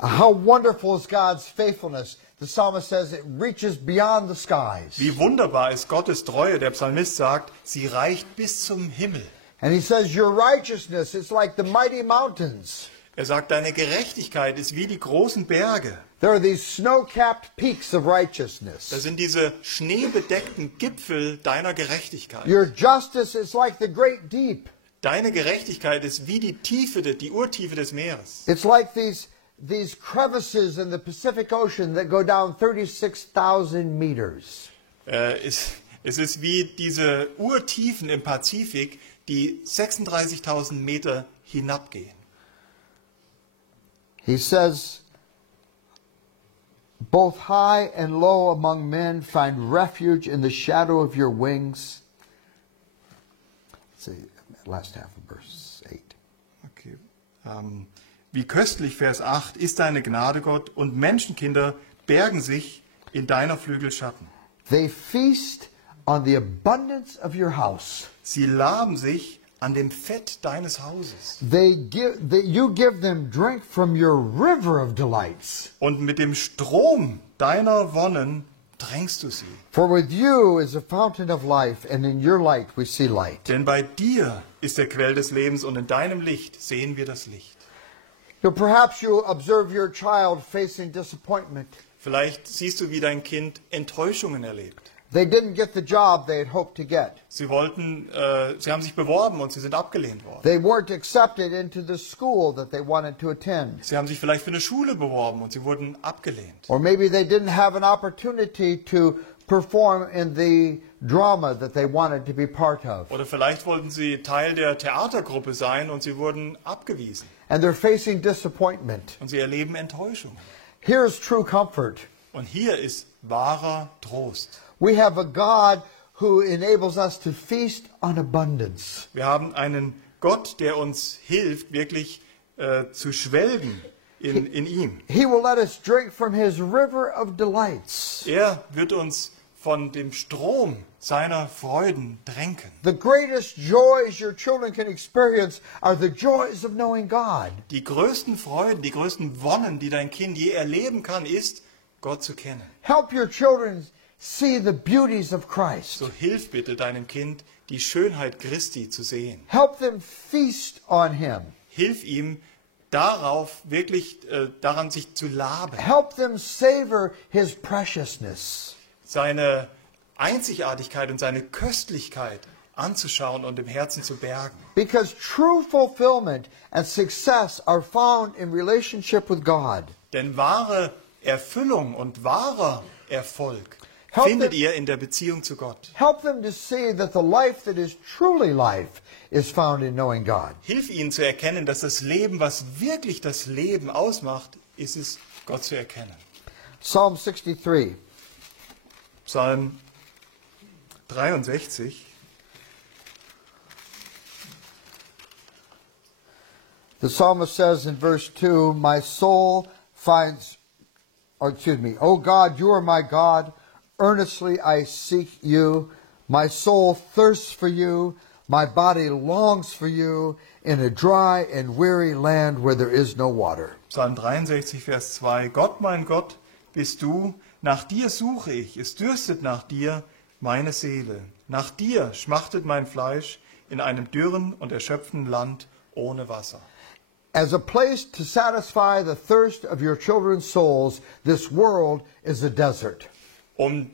How wonderful is God's faithfulness. The psalmist says it reaches beyond the skies. Wie wunderbar ist Gottes Treue. Der Psalmist sagt, sie reicht bis zum Himmel. And he says your righteousness is like the mighty mountains. Er sagt, deine Gerechtigkeit ist wie die großen Berge. There are these snow-capped peaks of righteousness. Das sind diese schneebedeckten Gipfel deiner Gerechtigkeit. Your justice is like the great deep. Deine Gerechtigkeit ist wie die Tiefe, die Urtiefe des Meeres. It's like these crevices in the Pacific Ocean that go down 36,000 meters. Es ist wie diese Urtiefen im Pazifik, die 36.000 Meter hinabgehen. He says, both high and low among men find refuge in the shadow of your wings. Let's see, last half of verse 8. Okay. Wie köstlich, Vers 8, ist deine Gnade, Gott, und Menschenkinder bergen sich in deiner Flügel Schatten. They feast on the abundance of your house. Sie laben sich an dem Fett deines Hauses. You give them drink from your river of delights. Und mit dem Strom deiner Wonnen drängst du sie. For with you is a fountain of life, and in your light we see light. Denn bei dir ist der Quell des Lebens und in deinem Licht sehen wir das Licht. Perhaps you'll observe your child facing disappointment. Vielleicht siehst du, wie dein Kind Enttäuschungen erlebt. They didn't get the job they had hoped to get. Sie haben sich beworben und sie sind abgelehnt worden. They weren't accepted into the school that they wanted to attend. Sie haben sich vielleicht für eine Schule beworben und sie wurden abgelehnt. Or maybe they didn't have an opportunity to perform in the drama that they wanted to be part of. Oder vielleicht wollten sie Teil der Theatergruppe sein und sie wurden abgewiesen. And they're facing disappointment. Und sie erleben Enttäuschung. Here's true comfort. Und hier ist wahrer Trost. We have a God who enables us to feast on abundance. Wir haben einen Gott, der uns hilft, wirklich zu schwelgen in ihm. He will let us drink from his river of delights. Er wird uns von dem Strom seiner Freuden tränken. The greatest joys your children can experience are the joys of knowing God. Die größten Freuden, die größten Wonnen, die dein Kind je erleben kann, ist, Gott zu kennen. Help your children see the beauties of Christ. So hilf bitte deinem Kind, die Schönheit Christi zu sehen. Help them feast on him. Hilf ihm darauf, wirklich daran sich zu laben. Help them savor his preciousness. Seine Einzigartigkeit und seine Köstlichkeit anzuschauen und im Herzen zu bergen. Because true fulfillment and success are found in relationship with God. Denn wahre Erfüllung und wahrer Erfolg findet ihr in der Beziehung zu Gott. Help them to see that the life that is truly life is found in knowing God. Hilf ihnen zu erkennen, dass das Leben, was wirklich das Leben ausmacht, ist es, Gott zu erkennen. Psalm 63. Psalm 63. The psalmist says in verse 2, my soul finds, O God, you are my God. Earnestly I seek you. My soul thirsts for you. My body longs for you in a dry and weary land where there is no water. Psalm 63, Vers 2. Gott, mein Gott, bist du. Nach dir suche ich. Es dürstet nach dir meine Seele. Nach dir schmachtet mein Fleisch in einem dürren und erschöpften Land ohne Wasser. As a place to satisfy the thirst of your children's souls, this world is a desert. Um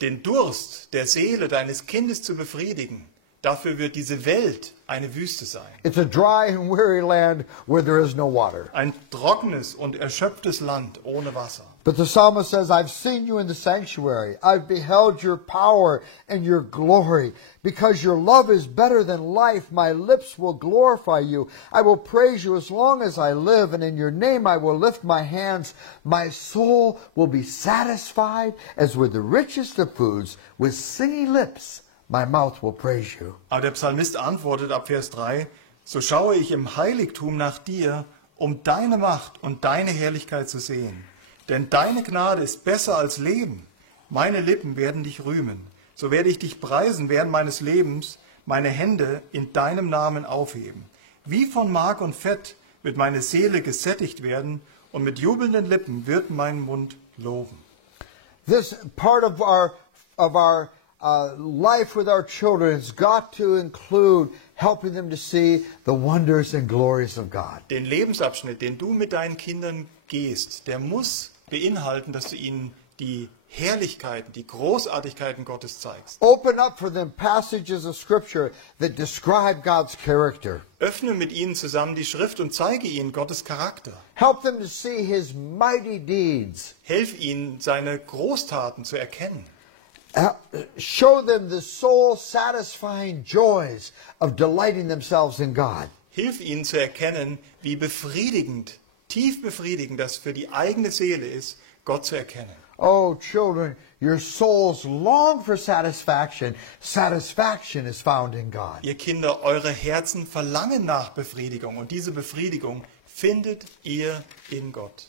den Durst der Seele deines Kindes zu befriedigen, dafür wird diese Welt eine Wüste sein. It's a dry and weary land where there is no water. Ein trockenes und erschöpftes Land ohne Wasser. But the psalmist says, I've seen you in the sanctuary. I've beheld your power and your glory. Because your love is better than life, my lips will glorify you. I will praise you as long as I live, and in your name I will lift my hands. My soul will be satisfied as with the richest of foods. With singing lips, my mouth will praise you. Aber der Psalmist antwortet ab Vers 3, so schaue ich im Heiligtum nach dir, um deine Macht und deine Herrlichkeit zu sehen. Denn deine Gnade ist besser als Leben. Meine Lippen werden dich rühmen. So werde ich dich preisen während meines Lebens, meine Hände in deinem Namen aufheben. Wie von Mark und Fett wird meine Seele gesättigt werden, und mit jubelnden Lippen wird mein Mund loben. This part of our life with our children has got to include helping them to see the wonders and glories of God. Den Lebensabschnitt, den du mit deinen Kindern gehst, der muss beinhalten, dass du ihnen die Herrlichkeiten, die Großartigkeiten Gottes zeigst. Open up for them passages of Scripture that describe God's character. Öffne mit ihnen zusammen die Schrift und zeige ihnen Gottes Charakter. Help them to see His mighty deeds. Hilf ihnen, seine Großtaten zu erkennen. Show them the soul-satisfying joys of delighting themselves in God. Hilf ihnen zu erkennen, wie befriedigend, tief befriedigend das für die eigene Seele ist, Gott zu erkennen. Oh, children, your souls long for satisfaction. Satisfaction is found in God. Ihr Kinder, eure Herzen verlangen nach Befriedigung, und diese Befriedigung findet ihr in Gott.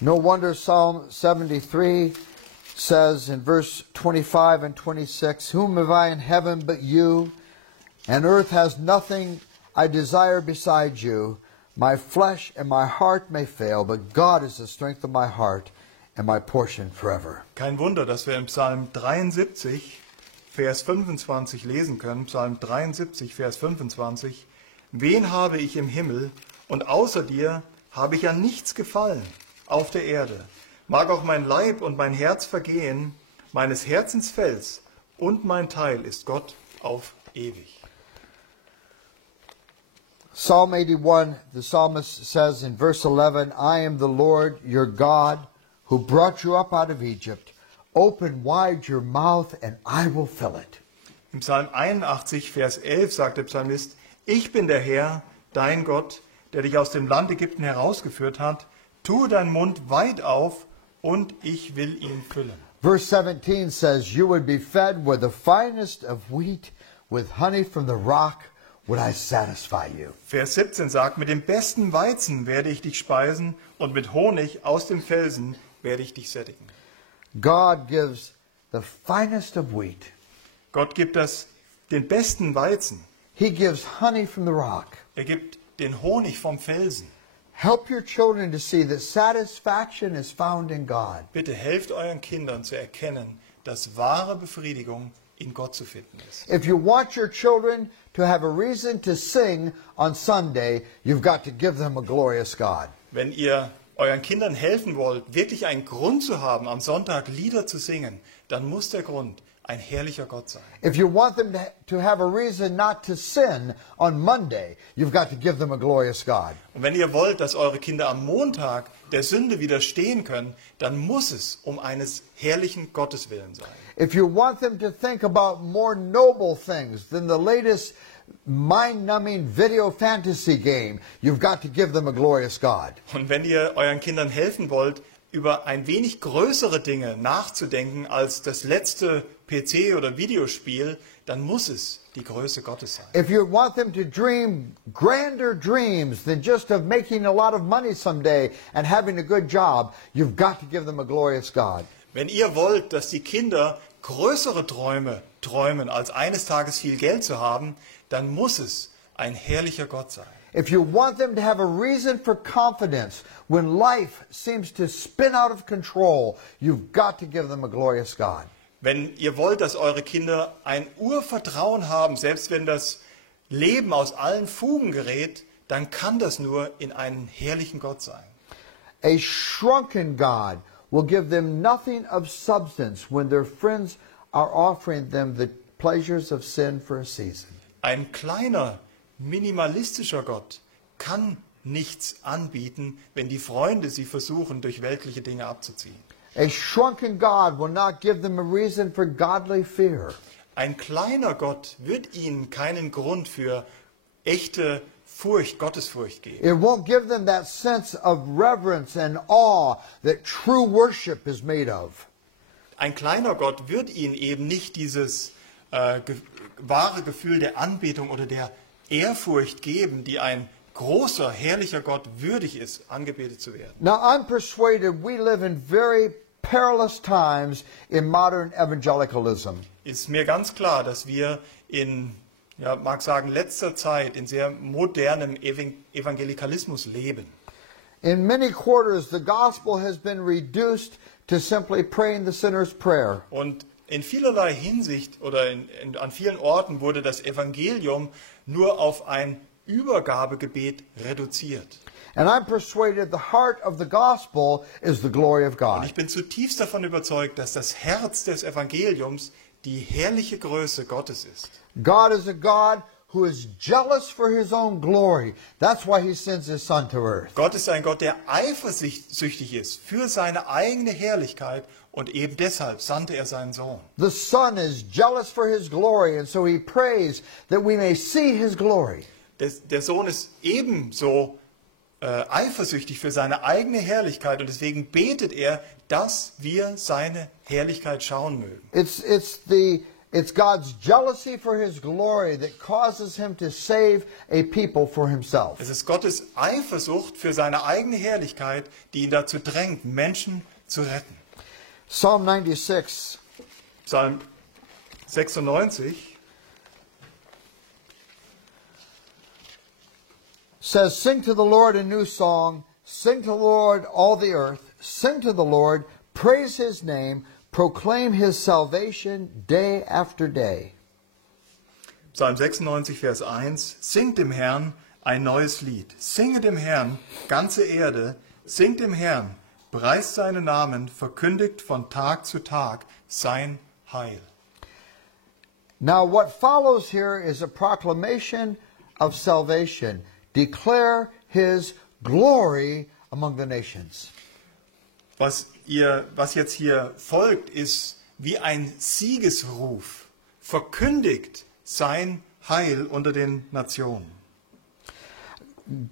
No wonder Psalm 73 says in verse 25 and 26, Whom have I in heaven but you? And earth has nothing I desire beside you. My flesh and my heart may fail, but God is the strength of my heart and my portion forever. Kein Wunder, dass wir im Psalm 73, Vers 25 lesen können. Psalm 73, Vers 25. Wen habe ich im Himmel und außer dir habe ich an nichts gefallen auf der Erde. Mag auch mein Leib und mein Herz vergehen, meines Herzens Fels und mein Teil ist Gott auf ewig. Psalm 81, the psalmist says in verse 11, I am the Lord your God who brought you up out of Egypt. Open wide your mouth and I will fill it. Im Psalm 81, Vers 11 sagt der Psalmist, ich bin der Herr, dein Gott, der dich aus dem Land Ägypten herausgeführt hat. Tue deinen Mund weit auf und ich will ihn füllen. Verse 17 says, you would be fed with the finest of wheat, with honey from the rock would I satisfy you. Vers 17 sagt, mit dem besten Weizen werde ich dich speisen und mit Honig aus dem Felsen werde ich dich sättigen. God gives the finest of wheat. Gott gibt den besten Weizen. He gives honey from the rock. Er gibt den Honig vom Felsen. Help your children to see that satisfaction is found in God. Bitte helft euren Kindern zu erkennen, dass wahre Befriedigung in Gott zu finden ist. If you want your children to have a reason to sing on Sunday, you've got to give them a glorious God. Wenn ihr euren Kindern helfen wollt, wirklich einen Grund zu haben, am Sonntag Lieder zu singen, dann muss der Grund ein herrlicher Gott sein. If you want them to have a reason not to sin on Monday, you've got to give them a glorious God. Und wenn ihr wollt, dass eure Kinder am Montag der Sünde widerstehen können, dann muss es um eines herrlichen Gottes willen sein. If you want them to think about more noble things than the latest mind-numbing video fantasy game, you've got to give them a glorious God. Und wenn ihr euren Kindern helfen wollt, über ein wenig größere Dinge nachzudenken als das letzte PC- oder Videospiel, dann muss es die Größe Gottes sein. If you want them to dream grander dreams than just of making a lot of money someday and having a good job, you've got to give them a glorious God. Wenn ihr wollt, dass die Kinder größere Träume träumen, als eines Tages viel Geld zu haben, dann muss es ein herrlicher Gott sein. If you want them to have a reason for confidence when life seems to spin out of control, you've got to give them a glorious God. Wenn ihr wollt, dass eure Kinder ein Urvertrauen haben, selbst wenn das Leben aus allen Fugen gerät, dann kann das nur in einen herrlichen Gott sein. A shrunken God will give them nothing of substance when their friends are offering them the pleasures of sin for a season. Ein kleiner, minimalistischer Gott kann nichts anbieten, wenn die Freunde sie versuchen, durch weltliche Dinge abzuziehen. A shrunken God will not give them a reason for godly fear. Ein kleiner Gott wird ihnen keinen Grund für echte Furcht, Gottesfurcht geben. It won't give them that sense of reverence and awe that true worship is made of. Ein kleiner Gott wird ihnen eben nicht dieses wahre Gefühl der Anbetung oder der Ehrfurcht geben, die ein großer, herrlicher Gott würdig ist, angebetet zu werden. Now, I'm persuaded we live in very perilous times in modern evangelicalism. Ist mir ganz klar, dass wir in, mag sagen, letzter Zeit in sehr modernem Evangelikalismus leben. In many quarters, the gospel has been reduced to simply praying the sinner's prayer. Und in vielerlei Hinsicht oder an vielen Orten wurde das Evangelium nur auf ein Übergabegebet reduziert. And I'm persuaded the heart of the gospel is the glory of Und God. ich bin zutiefst davon überzeugt, dass das Herz des Evangeliums die herrliche Größe Gottes ist. God is a God who is jealous for his own glory. That's why he sends his son to earth. Gott ist ein Gott, der eifersüchtig ist für seine eigene Herrlichkeit und eben deshalb sandte er seinen Sohn. The son is jealous for his glory, and so he prays that we may see his glory. Der Sohn ist ebenso eifersüchtig für seine eigene Herrlichkeit und deswegen betet er, dass wir seine Herrlichkeit schauen mögen. It's God's jealousy for his glory that causes him to save a people for himself. Es ist Gottes Eifersucht für seine eigene Herrlichkeit, die ihn dazu drängt, Menschen zu retten. Psalm 96 Psalm 96 says, Sing to the Lord a new song, sing to the Lord all the earth, sing to the Lord, praise his name, proclaim his salvation day after day. Psalm 96, Vers 1. Singt dem Herrn ein neues Lied. Singe dem Herrn, ganze Erde. Singt dem Herrn, preist seinen Namen, verkündigt von Tag zu Tag sein Heil. Now what follows here is a proclamation of salvation. Declare his glory among the nations. Was jetzt hier folgt, ist wie ein Siegesruf. Verkündigt sein Heil unter den Nationen.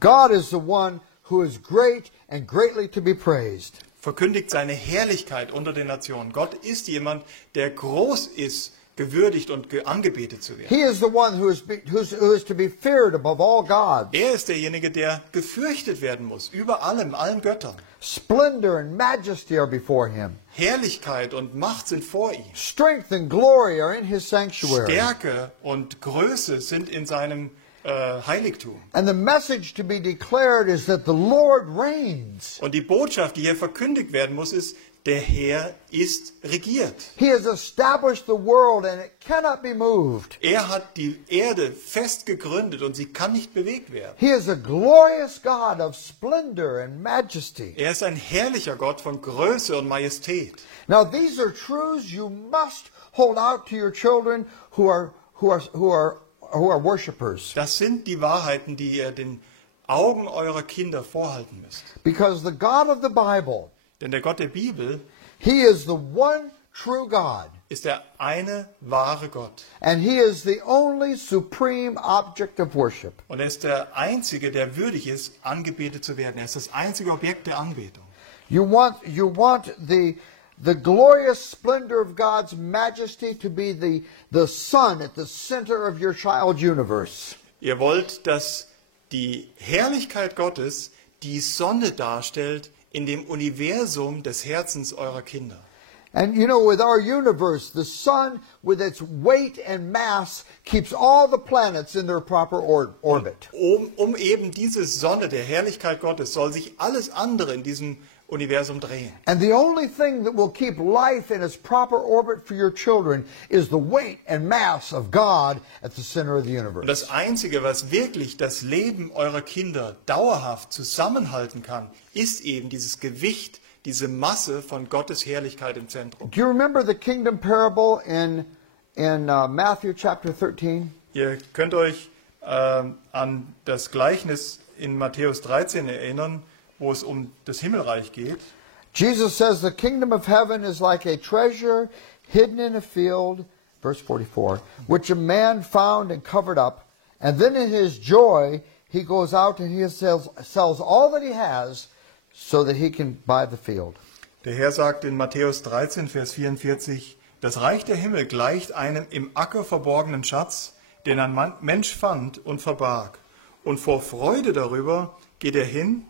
God is the one who is great and greatly to be praised. Verkündigt seine Herrlichkeit unter den Nationen. Gott ist jemand, der groß ist, gewürdigt und angebetet zu werden. He is the one who is to be feared above all gods. Er ist derjenige, der gefürchtet werden muss, über allem, allen Göttern. Splendor and majesty are before him. Herrlichkeit und Macht sind vor ihm. Strength and glory are in his sanctuary. Stärke und Größe sind in seinem Heiligtum. And the message to be declared is that the Lord reigns. Und die Botschaft, die hier verkündigt werden muss, ist, der Herr ist regiert. He has established the world and it cannot be moved. Er hat die Erde fest gegründet und sie kann nicht bewegt werden. He is a glorious God of splendor and majesty. Er ist ein herrlicher Gott von Größe und Majestät. Now these are truths you must hold out to your children who are worshipers. Das sind die Wahrheiten, die ihr den Augen eurer Kinder vorhalten müsst. Because the God of the Bible, Denn der Gott der Bibel he is the one true God. ist der eine wahre Gott. And he is the only supreme object of worship. Und er ist der Einzige, der würdig ist, angebetet zu werden. Er ist das einzige Objekt der Anbetung. You want the glorious splendor of God's majesty to be the sun at the center of your child's universe. Ihr wollt, dass die Herrlichkeit Gottes die Sonne darstellt in dem Universum des Herzens eurer Kinder. And you know, with our universe, the sun with its weight and mass keeps all the planets in their proper orbit. Um eben diese Sonne der Herrlichkeit Gottes soll sich alles andere in diesem Universum drehen. And the only thing that will keep life in its proper orbit for your children is the weight and mass of God at the center of the universe. Und das Einzige, was wirklich das Leben eurer Kinder dauerhaft zusammenhalten kann, ist eben dieses Gewicht, diese Masse von Gottes Herrlichkeit im Zentrum. Do you remember the kingdom parable in Matthew chapter 13? Ihr könnt euch an das Gleichnis in Matthäus 13 erinnern, wo es um das Himmelreich geht. Jesus says the kingdom of heaven is like a treasure hidden in a field, verse 44, which a man found and covered up, and then in his joy he goes out and he sells all that he has so that he can buy the field. Der Herr sagt in Matthäus 13, Vers 44, das Reich der Himmel gleicht einem im Acker verborgenen Schatz, den ein Mensch fand und verbarg. Und vor Freude darüber geht er hin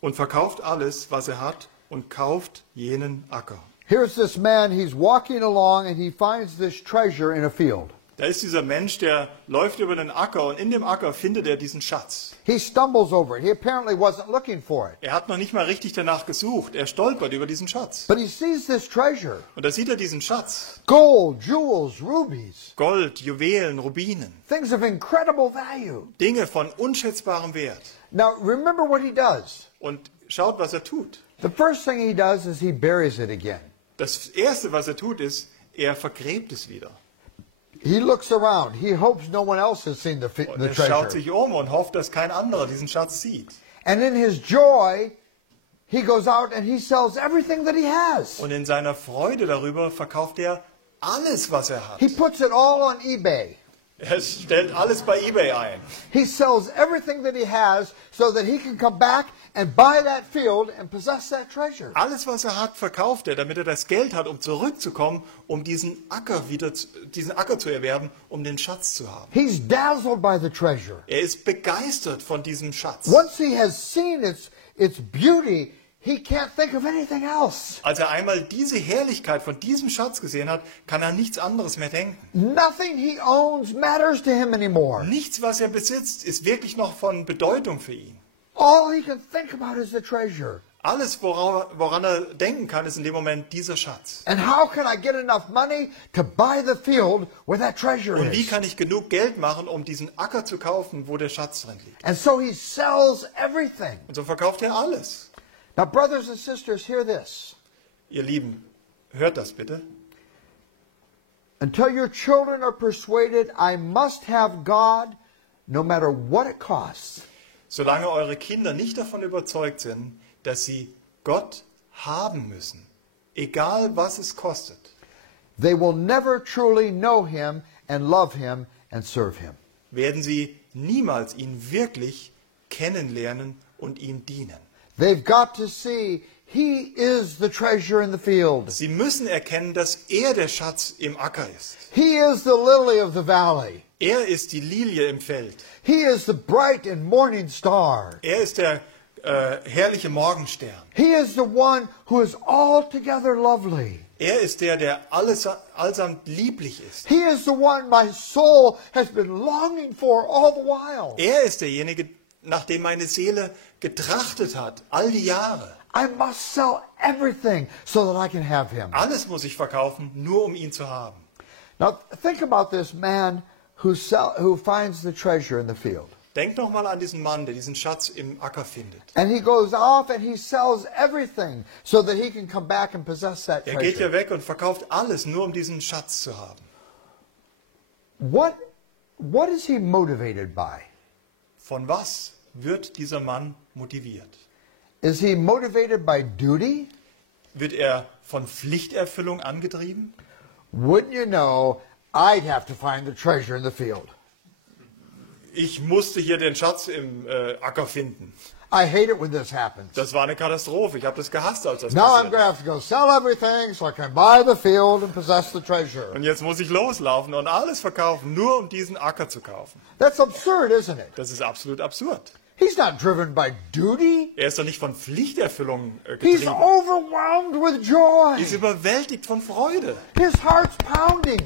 und verkauft alles, was er hat, und kauft jenen Acker. Here's this man, he's walking along and he finds this treasure in a field. Da ist dieser Mensch, der läuft über den Acker und in dem Acker findet er diesen Schatz. He stumbles over it. He apparently wasn't looking for it. Er hat noch nicht mal richtig danach gesucht. Er stolpert über diesen Schatz. But he sees this treasure. Und da sieht er diesen Schatz. Gold, jewels, rubies. Gold, Juwelen, Rubinen. Things of incredible value. Dinge von unschätzbarem Wert. Now remember what he does. Und schaut, was er tut. The first thing he does is he buries it again. Das Erste, was er tut, ist, er vergräbt es wieder. He looks around. He hopes no one else has seen the Und er schaut treasure. sich um und hofft, dass kein anderer diesen Schatz sieht. And in his joy, he goes out and he sells everything that he has. Und in seiner Freude darüber verkauft er alles, was er hat. He puts it all on eBay. Er stellt alles bei eBay ein. He sells everything that he has so that he can come back and buy that field and possess that treasure. Alles, was er hat, verkauft er, damit er das Geld hat, um zurückzukommen, um diesen Acker zu erwerben, um den Schatz zu haben. He's dazzled by the treasure. Er ist begeistert von diesem Schatz. Once he has seen its beauty, he can't think of anything else. Als er einmal diese Herrlichkeit von diesem Schatz gesehen hat, kann er nichts anderes mehr denken. Nothing he owns matters to him anymore. Nichts, was er besitzt, ist wirklich noch von Bedeutung für ihn. All he can think about is the treasure. Alles, woran er denken kann, ist in dem Moment dieser Schatz. And how can I get enough money to buy the field where that treasure Und wie is? kann ich genug Geld machen, um diesen Acker zu kaufen, wo der Schatz drin liegt? And so he sells everything. Und so verkauft er alles. Now, brothers and sisters, hear this. Ihr Lieben, hört das bitte. Until your children are persuaded, I must have God, no matter what it costs. Solange eure Kinder nicht davon überzeugt sind, dass sie Gott haben müssen, egal was es kostet, They will never truly know him and love him and serve him. werden sie niemals ihn wirklich kennenlernen und ihm dienen. They've got to see he is the treasure in the field. Sie müssen erkennen, dass er der Schatz im Acker ist. He is the lily of the valley. Er ist die Lilie im Feld. He is the bright and morning star. Er ist der herrliche Morgenstern. He is the one who is altogether lovely. Er ist der allsamt lieblich ist. He is the one my soul has been longing for all the while. Er ist derjenige, nach dem meine Seele getrachtet hat, all die Jahre. I must sell everything so that I can have him. Alles muss ich verkaufen, nur um ihn zu haben. Now think about this man who finds the treasure in the field. Denk doch mal an diesen Mann, der diesen Schatz im Acker findet. And he goes off and he sells everything so that he can come back and possess that Er geht ja treasure. weg und verkauft alles, nur um diesen Schatz zu haben. What is he motivated by? Von was wird dieser Mann motiviert? Is he motivated by duty? Wird er von Pflichterfüllung angetrieben? Wouldn't you know, I'd have to find the treasure in the field. Ich musste hier den Schatz im Acker finden. I hate it when this happens. Das war eine Katastrophe. Ich habe das gehasst, als das Now I'm passiert. going to have to go sell everything so I can buy the field and possess the treasure. Und jetzt muss ich loslaufen und alles verkaufen, nur um diesen Acker zu kaufen. That's absurd, isn't it? Das ist absolut absurd. He's not driven by duty. Er ist doch nicht von Pflichterfüllung He's getrieben. overwhelmed with Er ist joy. überwältigt von Freude. His heart's pounding.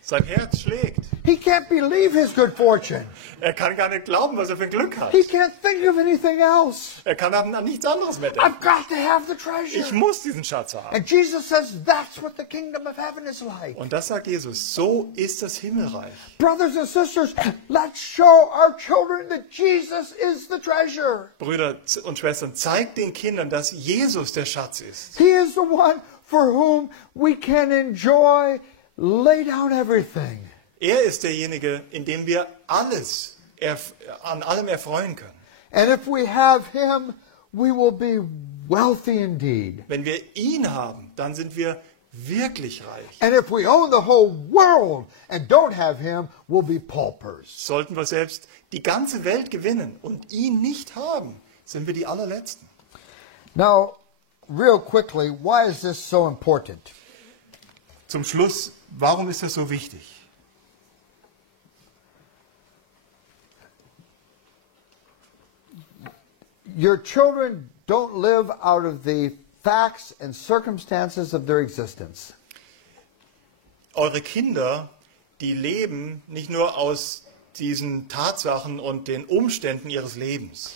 Sein Herz schlägt. He can't believe his good fortune. Er kann gar nicht glauben, was er für ein Glück hat. He can't think of anything else. Er kann an nichts anderes mehr denken. I've got to have the Ich treasure. muss diesen Schatz haben. And Jesus says that's what the kingdom of heaven is like. Und das sagt Jesus. So ist das Himmelreich. Brothers and sisters, let's show our children that Jesus is the treasure. Brüder und Schwestern, zeigt den Kindern, dass Jesus der Schatz ist. He is the one for whom we can enjoy, lay down everything. Er ist derjenige, in dem wir alles an allem erfreuen können. And if we have him, we will be wealthy indeed. Wenn wir ihn haben, dann sind wir wirklich reich. And if we own the whole world and don't have him, we'll be paupers. Sollten wir selbst die ganze Welt gewinnen und ihn nicht haben, sind wir die allerletzten. Now, real quickly, why is this so important? Zum Schluss, warum ist das so wichtig? Your children don't live out of the facts and circumstances of their existence. Eure Kinder, die leben nicht nur aus diesen Tatsachen und den Umständen ihres Lebens.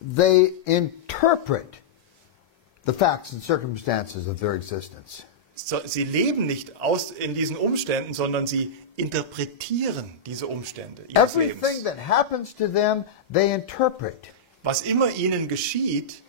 They interpret the facts and circumstances of their existence. Sie leben nicht in diesen Umständen, sondern sie interpretieren diese Umstände ihres Everything Lebens. that happens to them, they interpret. Was immer ihnen geschieht,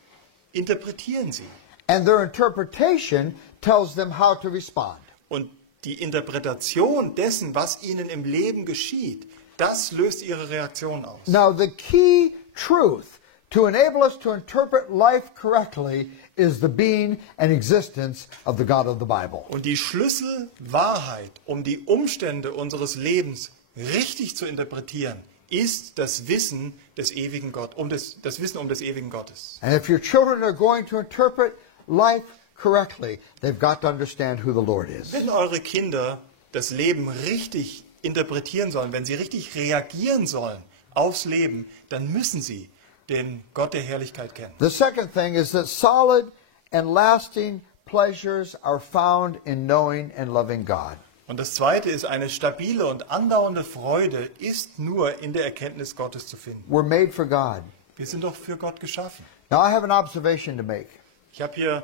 interpretieren sie. And their interpretation tells them how to respond. Und die Interpretation dessen, was ihnen im Leben geschieht, das löst ihre Reaktion aus. Now, the key truth to enable us to interpret life correctly is the being and existence of the God of the Bible. Und die Schlüsselwahrheit, um die Umstände unseres Lebens richtig zu interpretieren, ist das Wissen des ewigen Gottes, das Wissen um des ewigen Gottes. And if your children are going to interpret life correctly, they've got to understand who the Lord is. Wenn eure Kinder das Leben richtig interpretieren sollen, wenn sie richtig reagieren sollen aufs Leben, dann müssen sie den Gott der Herrlichkeit kennen. The second thing is that solid and lasting pleasures are found in knowing and loving God. Und das Zweite ist, eine stabile und andauernde Freude ist nur in der Erkenntnis Gottes zu finden. We're made for God. Wir sind doch für Gott geschaffen. Now I have an observation to make. Ich habe hier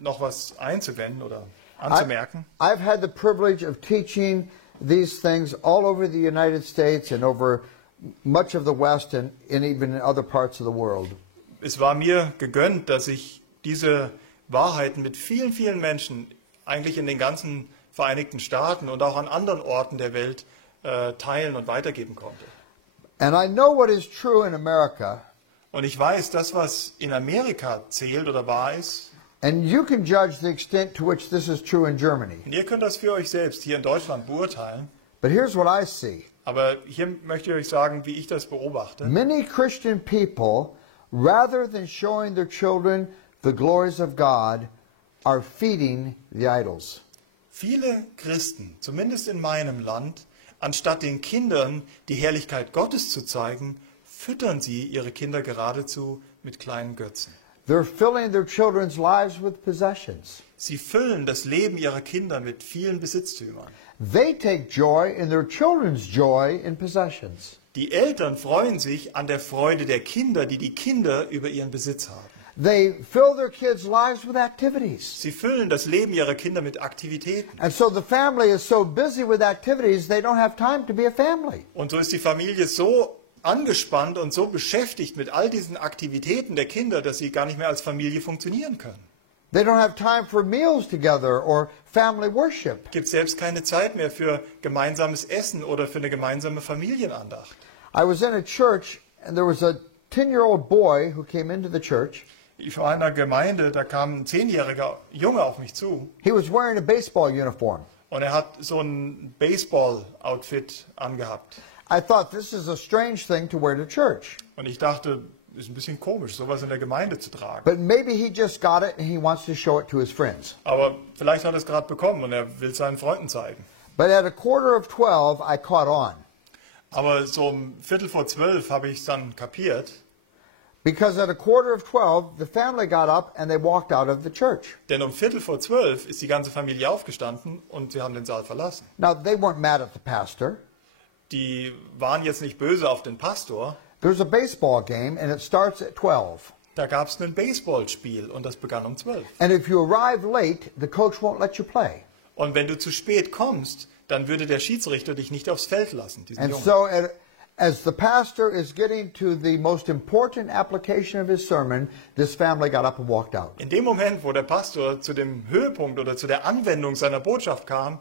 noch was einzuwenden oder anzumerken. I've had the privilege of teaching these things all over the United States and over much of the West and even in other parts of the world. Es war mir gegönnt, dass ich diese Wahrheiten mit vielen, vielen Menschen eigentlich in den ganzen Vereinigten Staaten und auch an anderen Orten der Welt teilen und weitergeben konnte. And I know what is true in America. Und ich weiß, das, was in Amerika zählt oder wahr ist, And you can judge the extent to which this is true in Germany. und ihr könnt das für euch selbst hier in Deutschland beurteilen. But here's what I see. Aber hier möchte ich euch sagen, wie ich das beobachte. Many Christian people, rather than showing their children the glories of God, are feeding the idols. Viele Christen, zumindest in meinem Land, anstatt den Kindern die Herrlichkeit Gottes zu zeigen, füttern sie ihre Kinder geradezu mit kleinen Götzen. They're filling their children's lives with possessions. Sie füllen das Leben ihrer Kinder mit vielen Besitztümern. They take joy in their children's joy in possessions. Die Eltern freuen sich an der Freude der Kinder, die die Kinder über ihren Besitz haben. They fill their kids' lives with activities. Sie füllen das Leben ihrer Kinder mit Aktivitäten. And so the family is so busy with activities, they don't have time to be a family. Und so ist die Familie so angespannt und so beschäftigt mit all diesen Aktivitäten der Kinder, dass sie gar nicht mehr als Familie funktionieren können. They don't have time for meals together or family worship. Es gibt selbst keine Zeit mehr für gemeinsames Essen oder für eine gemeinsame Familienandacht. I was in a church and there was a 10-year-old boy who came into the church. Ich war in einer Gemeinde, da kam ein 10-jähriger Junge auf mich zu He was wearing a baseball uniform. und er hat so ein Baseball-Outfit angehabt. I thought this is a strange thing to wear to church. Und ich dachte, ist ein bisschen komisch, sowas in der Gemeinde zu tragen. But maybe he just got it and he wants to show it to his friends. Aber vielleicht hat er es gerade bekommen und er will es seinen Freunden zeigen. But at 11:45 I caught on. Aber so um 11:45 habe ich es dann kapiert. Because at 11:45 the family got up and they walked out of the church. Denn um 11:45 ist die ganze Familie aufgestanden und sie haben den Saal verlassen. Now they weren't mad at the pastor. Die waren jetzt nicht böse auf den Pastor. There's a baseball game and it starts at 12. Da gab es ein Baseballspiel und das begann um 12. And if you arrive late, the coach won't let you play. Und wenn du zu spät kommst, dann würde der Schiedsrichter dich nicht aufs Feld lassen, diesen And Jungen. so as the pastor is getting to the most important application of his sermon, this family got up and walked out. In dem Moment, wo der Pastor zu dem Höhepunkt oder zu der Anwendung seiner Botschaft kam,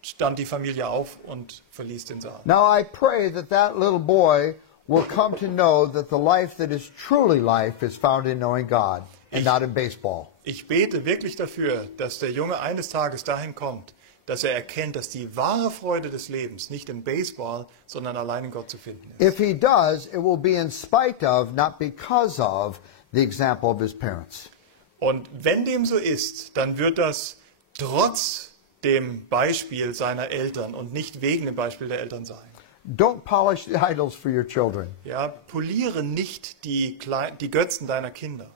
stand die Familie auf und verließ den Saal. Now I pray that that little boy will come to know that the life that is truly life is found in knowing God and not in baseball. Ich bete wirklich dafür, dass der Junge eines Tages dahin kommt, dass er erkennt, dass die wahre Freude des Lebens nicht im Baseball, sondern allein in Gott zu finden ist. If he does, it will be in spite of, not because of, the example of his parents. Und wenn dem so ist, dann wird das trotz dem Beispiel seiner Eltern und nicht wegen dem Beispiel der Eltern sein. Don't polish the idols for your children. Ja, poliere nicht die Götzen deiner Kinder.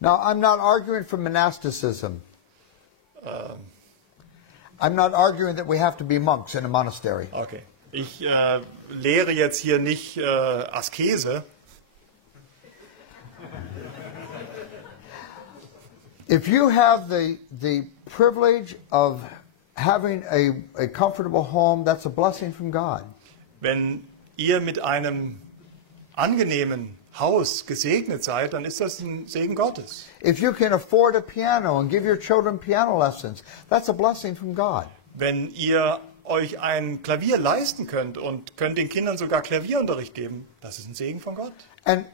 Now, I'm not arguing for monasticism. I'm not arguing that we have to be monks in a monastery. Okay. Ich lehre jetzt hier nicht Askese. If you have the privilege of having a comfortable home, that's a blessing from God. Wenn ihr mit einem angenehmen Haus gesegnet seid, dann ist das ein Segen Gottes. If you can afford a piano and give your children piano lessons, that's a blessing from God. Wenn ihr euch ein Klavier leisten könnt und könnt den Kindern sogar Klavierunterricht geben, das ist ein Segen von Gott. And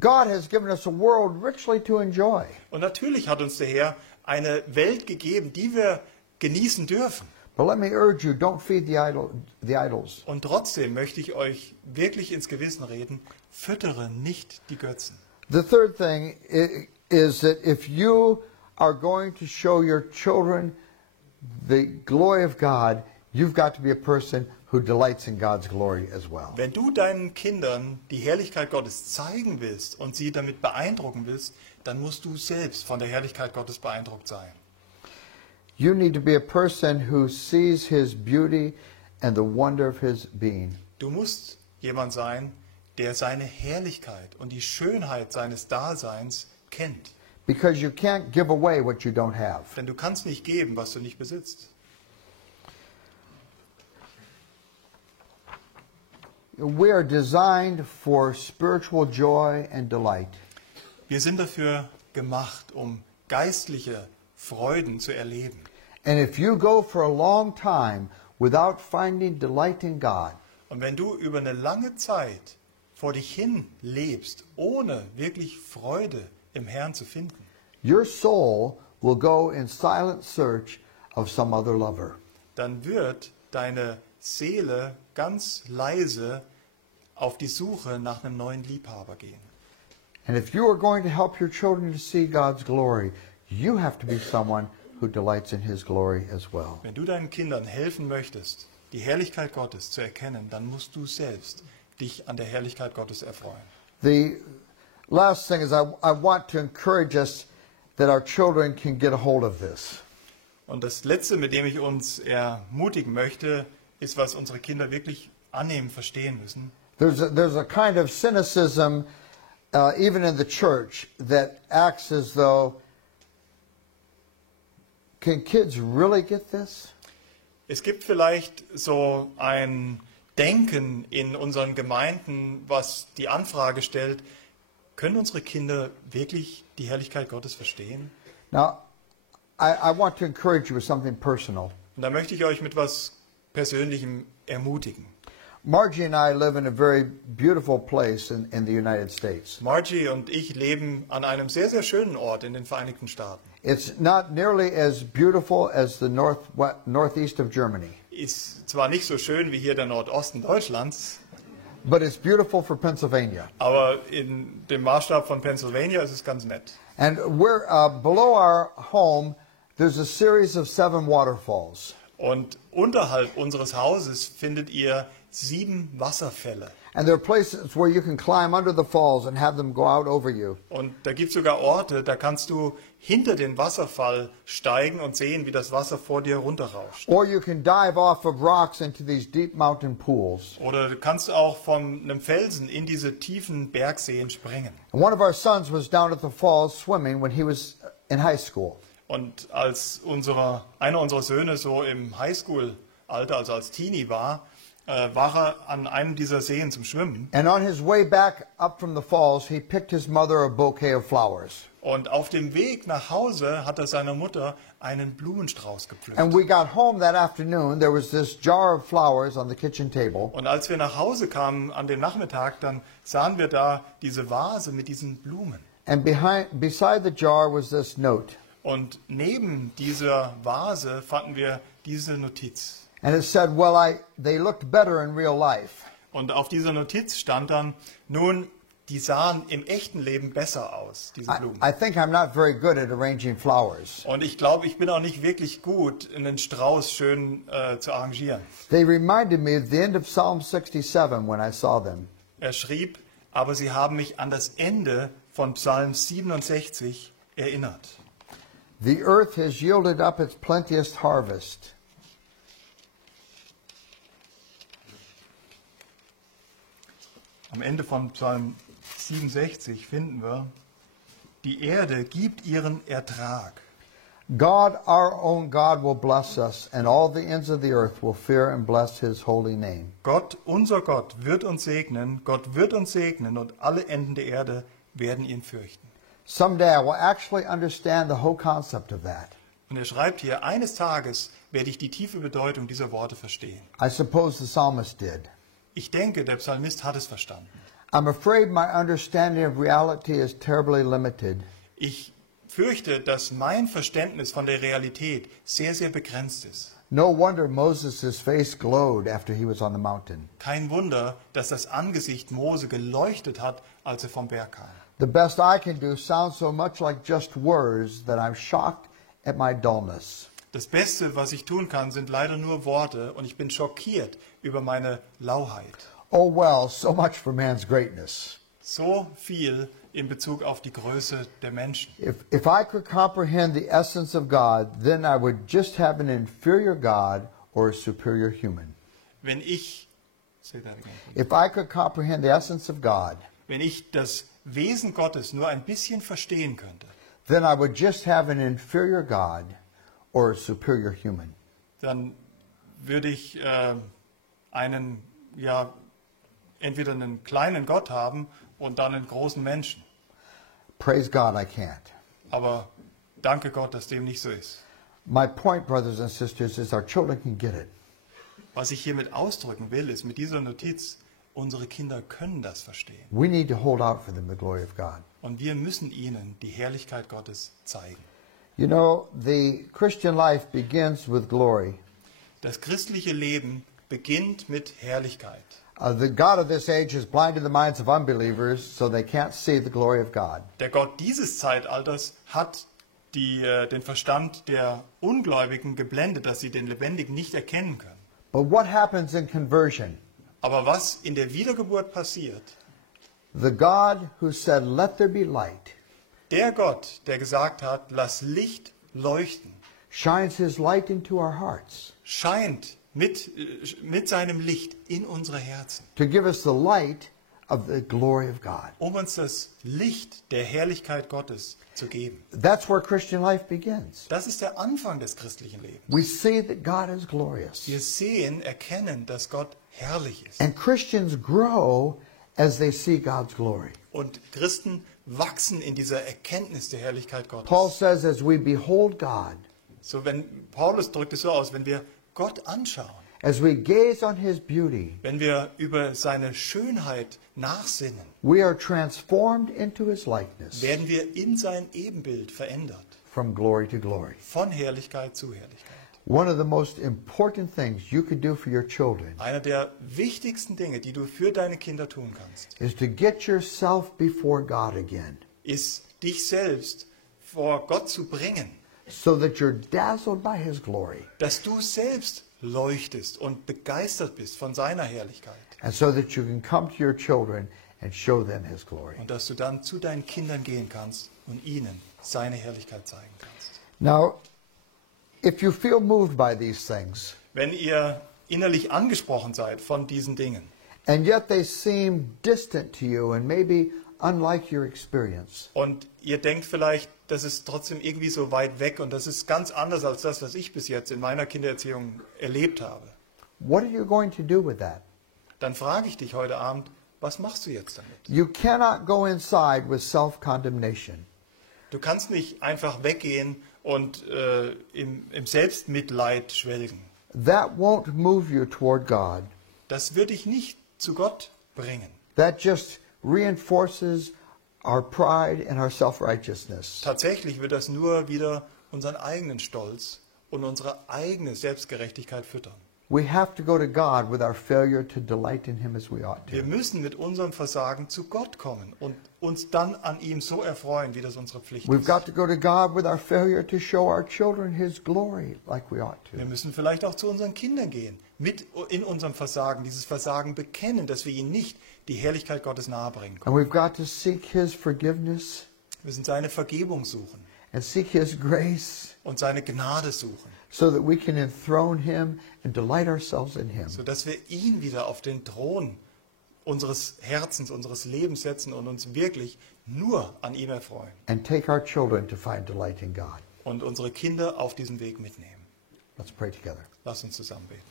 God has given us a world richly to enjoy. Und natürlich hat uns der Herr eine Welt gegeben, die wir genießen dürfen. But let me urge you, don't feed the idols. Und trotzdem möchte ich euch wirklich ins Gewissen reden, füttere nicht die Götzen. The third thing is that if you are going to show your children the glory of God, you've got to be a person who delights in God's glory as well. Wenn du deinen Kindern die Herrlichkeit Gottes zeigen willst und sie damit beeindrucken willst, dann musst du selbst von der Herrlichkeit Gottes beeindruckt sein. You need to be a person who sees His beauty and the wonder of His being. Du musst jemand sein, der seine Herrlichkeit und die Schönheit seines Daseins kennt. Because you can't give away what you don't have. Denn du kannst nicht geben, was du nicht besitzt. We are designed for spiritual joy and delight. Wir sind dafür gemacht, um geistliche Freuden zu erleben. And if you go for a long time without finding delight in God, Und wenn du über eine lange Zeit vor dich hin lebst, ohne wirklich Freude im Herrn zu finden, your soul will go in silent search of some other lover. dann wird deine Seele ganz leise auf die Suche nach einem neuen Liebhaber gehen. And if you are going to help your children to see God's glory, you have to be someone who delights in His glory as well. Wenn du deinen Kindern helfen möchtest, die Herrlichkeit Gottes zu erkennen, dann musst du selbst dich an der Herrlichkeit Gottes erfreuen. The last thing is I want to encourage us that our children can get a hold of this. Und das Letzte, mit dem ich uns ermutigen möchte, ist, was unsere Kinder wirklich annehmen, verstehen müssen. There's a kind of cynicism, even in the church, that acts as though, can kids really get this? Es gibt vielleicht so ein Denken in unseren Gemeinden, was die Anfrage stellt, können unsere Kinder wirklich die Herrlichkeit Gottes verstehen? Now, I want to encourage you with something personal. Und da möchte ich euch mit was Persönlichem ermutigen. Margie and I live in a very beautiful place in the United States. Margie und ich leben an einem sehr, sehr schönen Ort in den Vereinigten Staaten. It's not nearly as beautiful as the northeast of Germany, Ist zwar nicht so schön wie hier der Nordosten Deutschlands, but it's beautiful for Pennsylvania. aber in dem Maßstab von Pennsylvania ist es ganz nett. And we're below our home, there's a series of 7 waterfalls. Und unterhalb unseres Hauses findet ihr 7 Wasserfälle. And there are places where you can climb under the falls and have them go out over you. Und da gibt es sogar Orte, da kannst du hinter den Wasserfall steigen und sehen, wie das Wasser vor dir runterrauscht. Or you can dive off of rocks into these deep mountain pools. Oder du kannst auch von einem Felsen in diese tiefen Bergseen springen. And one of our sons was down at the falls swimming when he was in high school. Und als einer unserer Söhne so im Highschool-Alter, also als Teenie war er an einem dieser Seen zum Schwimmen. And on his way back up from the falls, he picked his mother a bouquet of flowers. Und auf dem Weg nach Hause hat er seiner Mutter einen Blumenstrauß gepflückt. And we got home that afternoon, there was this jar of flowers on the kitchen table. Und als wir nach Hause kamen an dem Nachmittag, dann sahen wir da diese Vase mit diesen Blumen. And beside the jar was this note. Und neben dieser Vase fanden wir diese Notiz. And it said, well, they looked better in real life. Und auf dieser Notiz stand dann, nun, die sahen im echten Leben besser aus, diese Blumen. I think I'm not very good at arranging flowers. Und ich glaube, ich bin auch nicht wirklich gut, einen Strauß schön zu arrangieren. They reminded me of the end of Psalm 67 when I saw them. Er schrieb, aber sie haben mich an das Ende von Psalm 67 erinnert. The earth has yielded up its plenteous harvest. Am Ende von Psalm 67 finden wir, die Erde gibt ihren Ertrag. God, our own God, will bless us, and all the ends of the earth will fear and bless His holy name. Gott, unser Gott, wird uns segnen, Gott wird uns segnen und alle Enden der Erde werden ihn fürchten. Someday I will actually understand the whole concept of that. Und er schreibt hier, eines Tages werde ich die tiefe Bedeutung dieser Worte verstehen. I suppose the psalmist did. Ich denke, der Psalmist hat es verstanden. I'm afraid my understanding of reality is terribly limited. Ich fürchte, dass mein Verständnis von der Realität sehr, sehr begrenzt ist. No wonder Moses' face glowed after he was on the mountain. Kein Wunder, dass das Angesicht Mose geleuchtet hat, als er vom Berg kam. The best I can do sounds so much like just words that I'm shocked at my dullness. Das Beste, was ich tun kann, sind leider nur Worte und ich bin schockiert über meine Lauheit. Oh well, so much for man's greatness. So viel in Bezug auf die Größe der Menschen. If I could comprehend the essence of God, then I would just have an inferior God or a superior human. Wenn ich Say that again. If I could comprehend the essence of God, Wenn ich das Wesen Gottes nur ein bisschen verstehen könnte, then I would just have an inferior God or a superior human. dann würde ich entweder einen kleinen Gott haben und dann einen großen Menschen. Praise God, I can't. Aber danke Gott, dass dem nicht so ist. My point, brothers and sisters, is our children can get it. Was ich hiermit ausdrücken will, ist mit dieser Notiz, unsere Kinder können das verstehen. We need to hold out for them the glory of God. Und wir müssen ihnen die Herrlichkeit Gottes zeigen. You know, the Christian life begins with glory. Das christliche Leben beginnt mit Herrlichkeit. The God of this age has blinded the minds of unbelievers so they can't see the glory of God. Der Gott dieses Zeitalters hat den Verstand der Ungläubigen geblendet, dass sie den Lebendigen nicht erkennen können. But what happens in conversion? Aber was in der Wiedergeburt passiert, The God who said, "Let there be light," der Gott, der gesagt hat, lass Licht leuchten, shines his light into our hearts scheint mit seinem Licht in unsere Herzen, to give us the light of the glory of God. uns das Licht der Herrlichkeit Gottes zu geben. That's where Christian life begins. Das ist der Anfang des christlichen Lebens. We see that God is glorious. Wir sehen, erkennen, dass Gott herrlich ist. And Christians grow as they see God's glory. Und Christen wachsen in dieser Erkenntnis der Herrlichkeit Gottes. Paul says, as we behold God, So, Paulus drückt es so aus, wenn wir Gott anschauen, as we gaze on his beauty, wenn wir über seine Schönheit nachsinnen, we are transformed into his likeness werden wir in sein Ebenbild verändert. from glory to glory. Von Herrlichkeit zu Herrlichkeit. One of the most important things you could do for your children Einer der wichtigsten Dinge, die du für deine Kinder tun kannst, is to get yourself before God again, ist, dich selbst vor Gott zu bringen, so that you're dazzled by his glory, dass du selbst leuchtest und begeistert bist von seiner Herrlichkeit. and so that you can come to your children and show them his glory. Und dass du dann zu deinen Kindern gehen kannst und ihnen seine Herrlichkeit zeigen kannst. Now, if you feel moved by these things, Wenn ihr innerlich angesprochen seid von diesen Dingen and yet they seem distant to you and maybe unlike your experience, und ihr denkt vielleicht, das ist trotzdem irgendwie so weit weg und das ist ganz anders als das, was ich bis jetzt in meiner Kindererziehung erlebt habe, what are you going to do with that? dann frage ich dich heute Abend, was machst du jetzt damit? You cannot go inside with self-condemnation. Du kannst nicht einfach weggehen und im Selbstmitleid schwelgen. That won't move you toward God. Das wird dich nicht zu Gott bringen. That just reinforces our pride and our self-righteousness. Tatsächlich wird das nur wieder unseren eigenen Stolz und unsere eigene Selbstgerechtigkeit füttern. We have to go to God with our failure to delight in him as we ought Wir to. müssen mit unserem Versagen zu Gott kommen und uns dann an ihm so erfreuen, wie das unsere Pflicht We've ist. got to go to God with our failure to show our children his glory like we ought Wir to. müssen vielleicht auch zu unseren Kindern gehen, mit in unserem Versagen, dieses Versagen bekennen, dass wir ihnen nicht die Herrlichkeit Gottes nahebringen können. And we've got to seek his forgiveness Wir müssen seine Vergebung suchen and seek his grace und seine Gnade suchen, so that we can enthrone him and delight ourselves in him. sodass wir ihn wieder auf den Thron unseres Herzens, unseres Lebens setzen und uns wirklich nur an ihm erfreuen And take our children to find delight in God. und unsere Kinder auf diesem Weg mitnehmen. Let's pray together. Lass uns zusammen beten.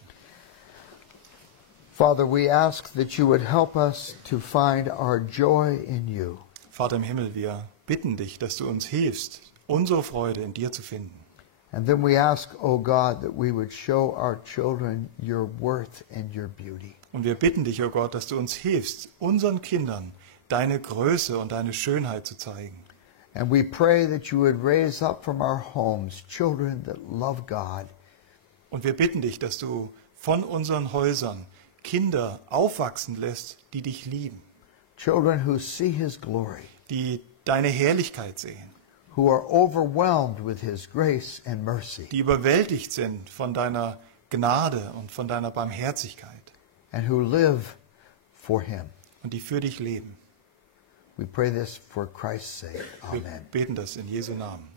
Father, we ask that you would help us to find our joy in you. Vater im Himmel, wir bitten dich, dass du uns hilfst, unsere Freude in dir zu finden. And then we ask, O God, that we would show our children your worth and your beauty. Und wir bitten dich, o Gott, dass du uns hilfst, unseren Kindern deine Größe und deine Schönheit zu zeigen. And we pray that you would raise up from our homes children that love God, Und wir bitten dich, dass du von unseren Häusern Kinder aufwachsen lässt, die dich lieben, children who see his glory, die deine Herrlichkeit sehen, who are overwhelmed with his grace and mercy, die überwältigt sind von deiner Gnade und von deiner Barmherzigkeit and who live for him. und die für dich leben. We pray this for Christ's sake. Wir Amen. beten das in Jesu Namen.